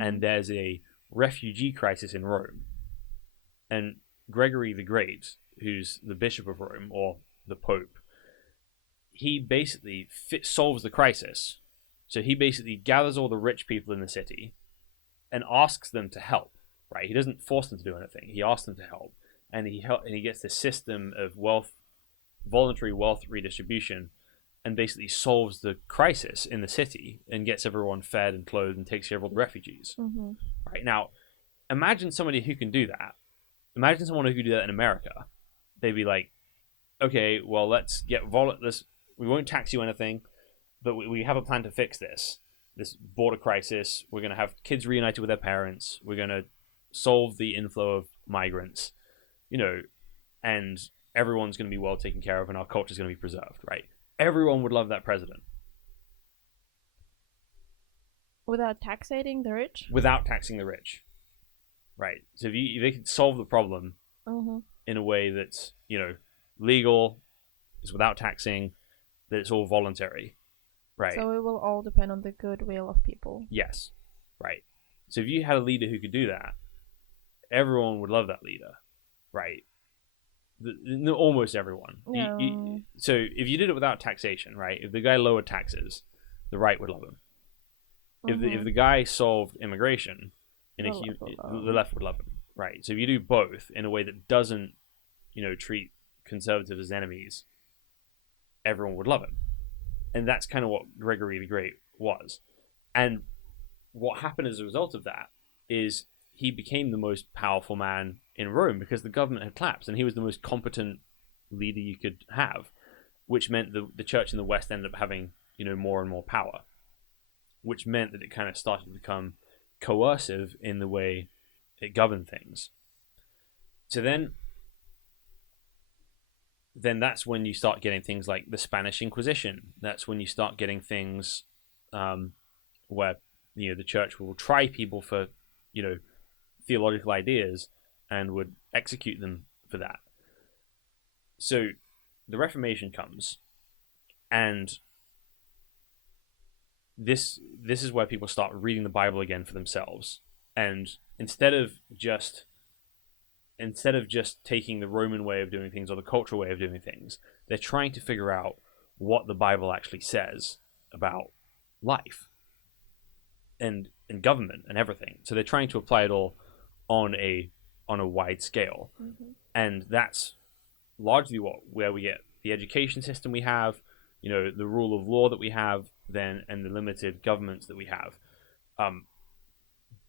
And there's a refugee crisis in Rome. And Gregory the Great, who's the Bishop of Rome, or the Pope, he basically solves the crisis. So he basically gathers all the rich people in the city and asks them to help, right? He doesn't force them to do anything. He asks them to help. And he gets this system of voluntary wealth redistribution, and basically solves the crisis in the city and gets everyone fed and clothed and takes care of all the refugees. Right now, imagine somebody who can do that. Imagine someone who could do that in America. They'd be like, okay, well, let's get we won't tax you anything, but we have a plan to fix this border crisis. We're going to have kids reunited with their parents. We're going to solve the inflow of migrants, and everyone's going to be well taken care of, and our culture is going to be preserved, right? Everyone would love that president. Without taxating the rich? Without taxing the rich. Right. So if they could solve the problem in a way that's, legal, is without taxing, that it's all voluntary. Right. So it will all depend on the goodwill of people. Yes. Right. So if you had a leader who could do that, everyone would love that leader. Right. Almost everyone. No. So if you did it without taxation, right? If the guy lowered taxes, the right would love him. If the guy solved immigration, the left would love him, right? So if you do both in a way that doesn't, treat conservatives as enemies, everyone would love him, and that's kind of what Gregory the Great was. And what happened as a result of that is he became the most powerful man in Rome because the government had collapsed, and he was the most competent leader you could have, which meant the church in the West ended up having, more and more power, which meant that it kind of started to become coercive in the way it governed things. So then that's when you start getting things like the Spanish Inquisition. That's when you start getting things where the church will try people for theological ideas and would execute them for that. So the Reformation comes, and this is where people start reading the Bible again for themselves, and instead of just taking the Roman way of doing things or the cultural way of doing things, they're trying to figure out what the Bible actually says about life and government and everything. So they're trying to apply it all on a wide scale. Mm-hmm. And that's largely where we get the education system we have, the rule of law that we have then, and the limited governments that we have.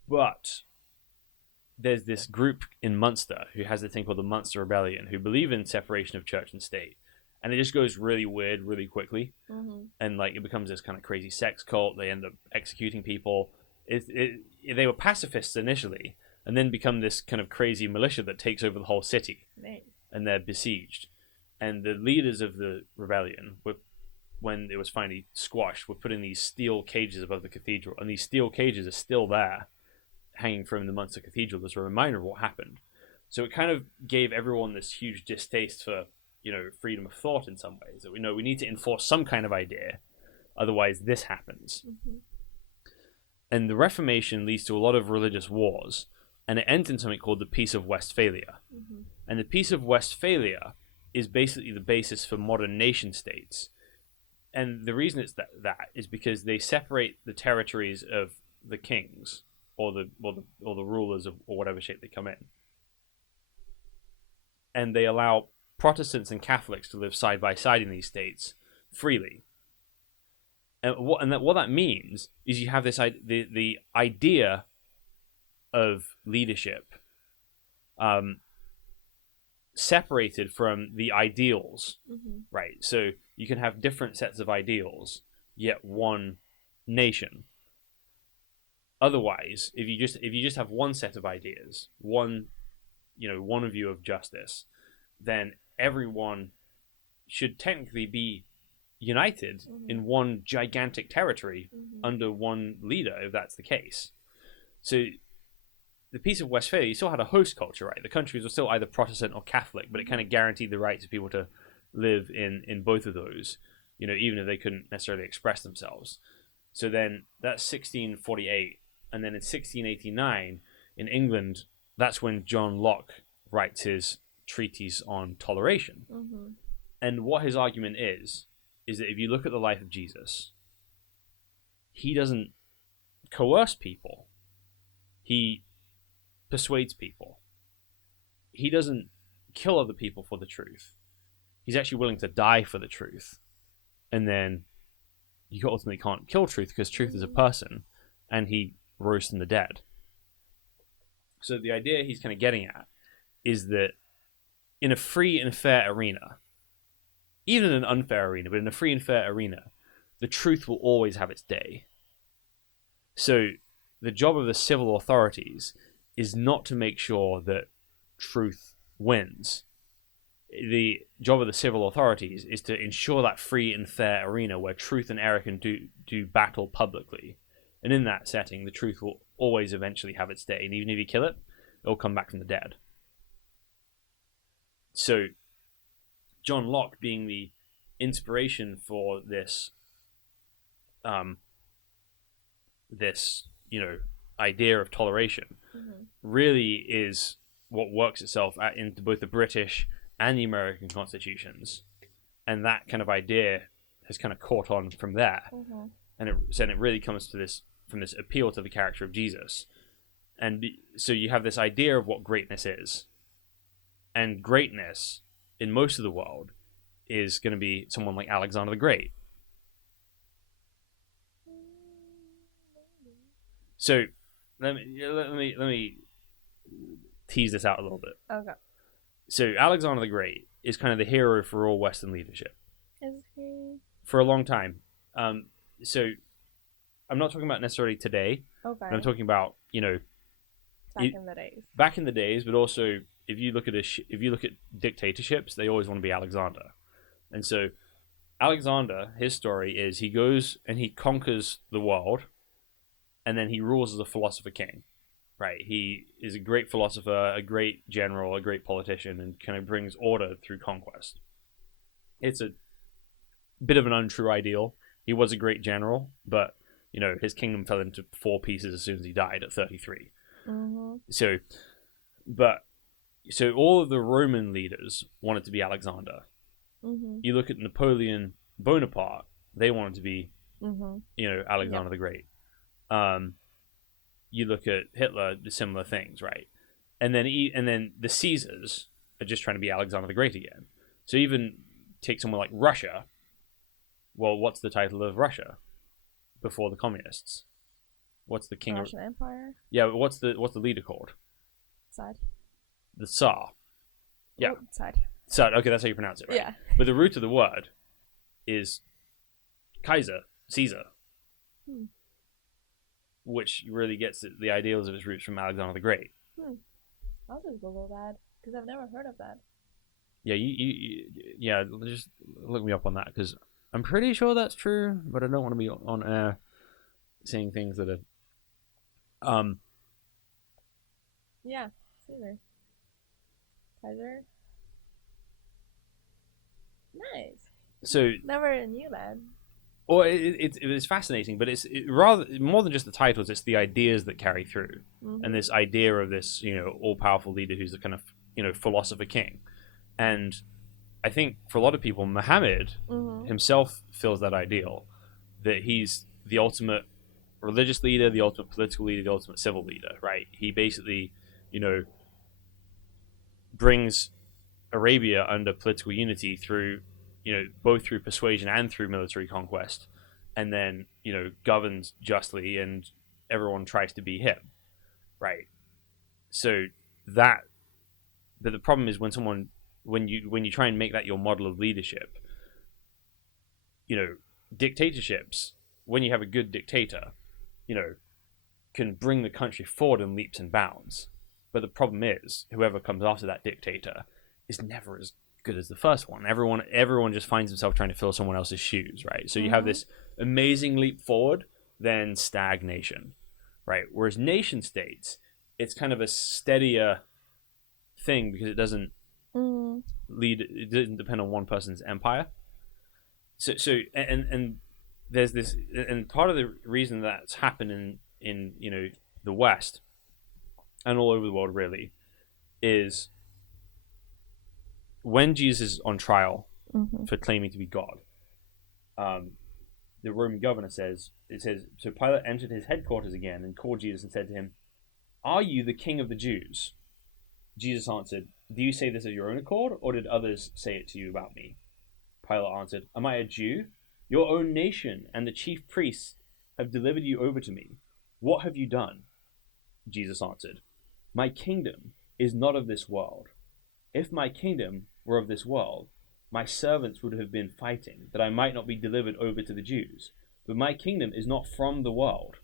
But there's this group in Munster who has a thing called the Munster Rebellion, who believe in separation of church and state. And it just goes really weird really quickly. Mm-hmm. And it becomes this kind of crazy sex cult. They end up executing people. They were pacifists initially, and then become this kind of crazy militia that takes over the whole city. Nice. And they're besieged. And the leaders of the rebellion, when it was finally squashed, were put in these steel cages above the cathedral. And these steel cages are still there, hanging from the Munster Cathedral as a reminder of what happened. So it kind of gave everyone this huge distaste for, freedom of thought in some ways. That we need to enforce some kind of idea, otherwise this happens. Mm-hmm. And the Reformation leads to a lot of religious wars, and it ends in something called the Peace of Westphalia. Mm-hmm. And the Peace of Westphalia is basically the basis for modern nation states. And the reason it's that is because they separate the territories of the kings, or the rulers or whatever shape they come in, and they allow Protestants and Catholics to live side by side in these states freely. And what that means is you have this the idea of leadership separated from the ideals, Mm-hmm. right? So you can have different sets of ideals, yet one nation. Otherwise, if you just have one set of ideas, one view of justice, then everyone should technically be united Mm-hmm. in one gigantic territory Mm-hmm. under one leader, if that's the case. So the Peace of Westphalia, you still had a host culture, right? The countries were still either Protestant or Catholic, but it kind of guaranteed the rights of people to live in both of those, even if they couldn't necessarily express themselves. So then that's 1648. And then in 1689, in England, that's when John Locke writes his treatise on toleration. Mm-hmm. And what his argument is that if you look at the life of Jesus, he doesn't coerce people. He persuades people. He doesn't kill other people for the truth. He's actually willing to die for the truth. And then you ultimately can't kill truth because truth is a person, and he rose from the dead. So the idea he's kind of getting at is that in a free and fair arena, even in an unfair arena, but in a free and fair arena, the truth will always have its day. So the job of the civil authorities is not to make sure that truth wins. The job of the civil authorities is to ensure that free and fair arena where truth and error can do battle publicly. And in that setting, the truth will always eventually have its day. And even if you kill it, it'll come back from the dead. So John Locke, being the inspiration for this idea of toleration, Mm-hmm. really is what works itself into both the British and the American constitutions, and that kind of idea has kind of caught on from there. Mm-hmm. And it really comes to this from this appeal to the character of Jesus. And so you have this idea of what greatness is, and greatness in most of the world is going to be someone like Alexander the Great. So let me tease this out a little bit. Okay. So Alexander the Great is kind of the hero for all Western leadership Is he? for a long time. So I'm not talking about necessarily today. Okay. I'm talking about Back in the days. back in the days, but also if you look at dictatorships, they always want to be Alexander. And so Alexander, his story is he goes and he conquers the world, and then he rules as a philosopher king, right? He is a great philosopher, a great general, a great politician, and kind of brings order through conquest. It's a bit of an untrue ideal. He was a great general, but his kingdom fell into 4 pieces as soon as he died at 33. Mm-hmm. So all of the Roman leaders wanted to be Alexander. Mm-hmm. You look at Napoleon Bonaparte; they wanted to be, Alexander the Great. You look at Hitler; similar things, right? And then the Caesars are just trying to be Alexander the Great again. So even take someone like Russia. Well, what's the title of Russia before the communists? What's the king Russian Empire? Yeah, but what's the leader called? Tsar. The Tsar. Yeah. Oh, Tsar. Tsar. Okay, that's how you pronounce it, right? Yeah. But the root of the word is Kaiser, Caesar, which really gets the ideals of its roots from Alexander the Great. I'll just Google that because I've never heard of that. Yeah, yeah, just look me up on that because I'm pretty sure that's true, but I don't want to be on air saying things that are. Yeah, Caesar. Kaiser. Nice. So never knew that. Well, it's fascinating, but it's rather more than just the titles. It's the ideas that carry through, and this idea of this, all-powerful leader who's the kind of, philosopher king. And I think for a lot of people, Muhammad himself fills that ideal, that he's the ultimate religious leader, the ultimate political leader, the ultimate civil leader, right? He basically, brings Arabia under political unity through, both through persuasion and through military conquest, and then, governs justly, and everyone tries to be him, right? So but the problem is when you try and make that your model of leadership, dictatorships, when you have a good dictator, can bring the country forward in leaps and bounds. But the problem is, whoever comes after that dictator is never as good as the first one. Everyone just finds himself trying to fill someone else's shoes, right? So you have this amazing leap forward, then stagnation, right? Whereas nation states, it's kind of a steadier thing because it doesn't it doesn't depend on one person's empire. So and there's this, and part of the reason that's happened in the West and all over the world really is when Jesus is on trial for claiming to be God. The Roman governor says, so Pilate entered his headquarters again and called Jesus and said to him, "Are you the king of the Jews?" Jesus answered, "Do you say this of your own accord, or did others say it to you about me?" Pilate answered, "Am I a Jew? Your own nation and the chief priests have delivered you over to me. What have you done?" Jesus answered, "My kingdom is not of this world. If my kingdom were of this world, my servants would have been fighting, that I might not be delivered over to the Jews. But my kingdom is not from the world."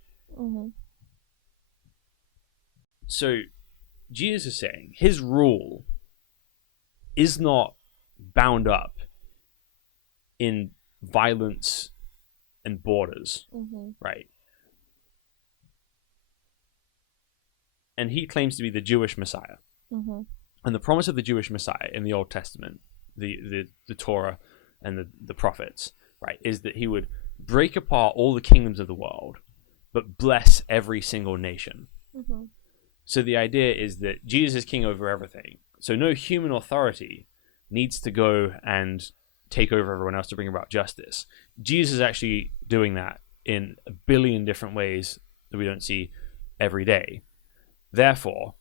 So Jesus is saying his rule is not bound up in violence and borders, right? And he claims to be the Jewish Messiah. And the promise of the Jewish Messiah in the Old Testament, the Torah and the prophets, right, is that he would break apart all the kingdoms of the world, but bless every single nation. So the idea is that Jesus is king over everything. So no human authority needs to go and take over everyone else to bring about justice. Jesus is actually doing that in a billion different ways that we don't see every day. Therefore,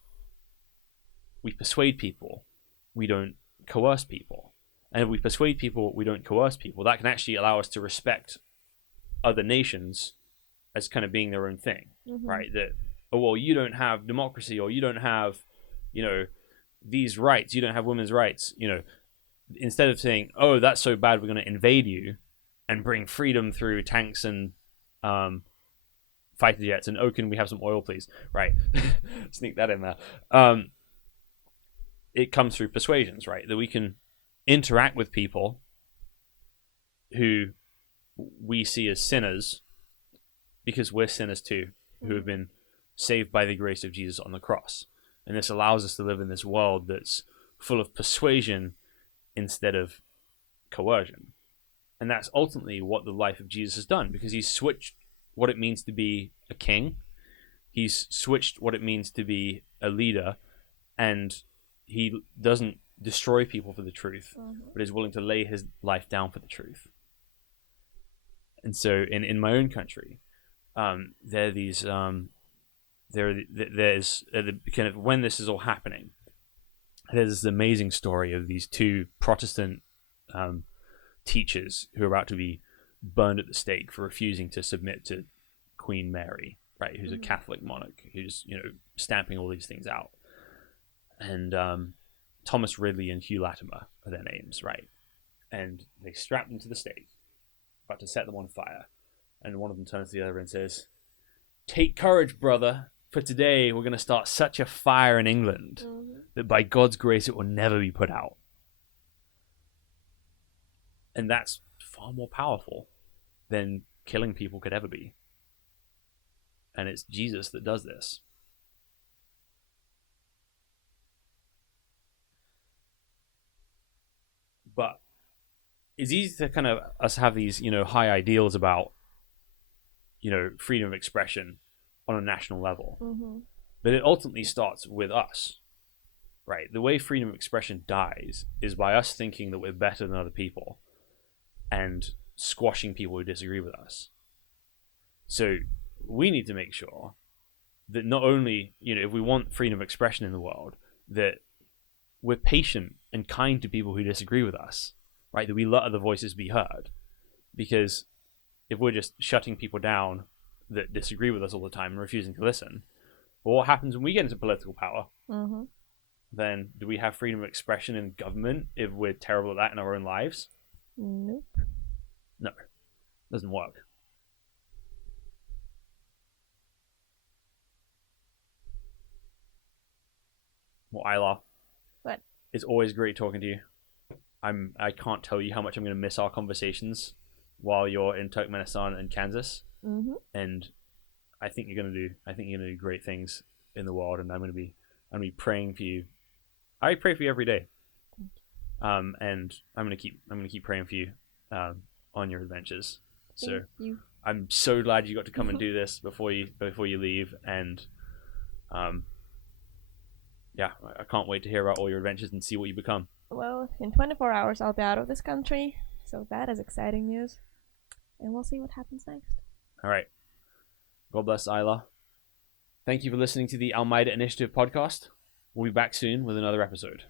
we persuade people, we don't coerce people. And if we persuade people, we don't coerce people, that can actually allow us to respect other nations as kind of being their own thing, right? That, oh, well, you don't have democracy, or you don't have, these rights, you don't have women's rights, instead of saying, oh, that's so bad, we're going to invade you and bring freedom through tanks and fighter jets, and, oh, can we have some oil, please? Right. Sneak that in there. it comes through persuasions, right? That we can interact with people who we see as sinners because we're sinners too, who have been saved by the grace of Jesus on the cross. And this allows us to live in this world that's full of persuasion instead of coercion. And that's ultimately what the life of Jesus has done, because he's switched what it means to be a king. He's switched what it means to be a leader, and he doesn't destroy people for the truth, but is willing to lay his life down for the truth. And so in my own country, there's kind of, when this is all happening, there's this amazing story of these two Protestant teachers who are about to be burned at the stake for refusing to submit to Queen Mary, right? Who's a Catholic monarch, who's, you know, stamping all these things out. And Thomas Ridley and Hugh Latimer are their names, right? And they strap them to the stake, about to set them on fire. And one of them turns to the other and says, "Take courage, brother, for today we're going to start such a fire in England that by God's grace it will never be put out." And that's far more powerful than killing people could ever be. And it's Jesus that does this. But it's easy to kind of us have these, you know, high ideals about, you know, freedom of expression on a national level. But it ultimately starts with us, right? The way freedom of expression dies is by us thinking that we're better than other people and squashing people who disagree with us. So we need to make sure that not only, you know, if we want freedom of expression in the world, that we're patient and kind to people who disagree with us, right? That we let other voices be heard. Because if we're just shutting people down that disagree with us all the time and refusing to listen, well, what happens when we get into political power? Then do we have freedom of expression in government if we're terrible at that in our own lives? Nope. No, doesn't work. Well, Isla, What? it's always great talking to you. I can't tell you how much I'm going to miss our conversations while you're in Turkmenistan and Kansas. And I think you're going to do great things in the world, and I'm going to be praying for you. I pray for you every day. And I'm going to keep praying for you on your adventures. Thank you. I'm so glad you got to come and do this before you leave, and yeah, I can't wait to hear about all your adventures and see what you become. Well, in 24 hours I'll be out of this country, so that is exciting news. And we'll see what happens next. All right. God bless, Isla. Thank you for listening to the Almeida Initiative podcast. We'll be back soon with another episode.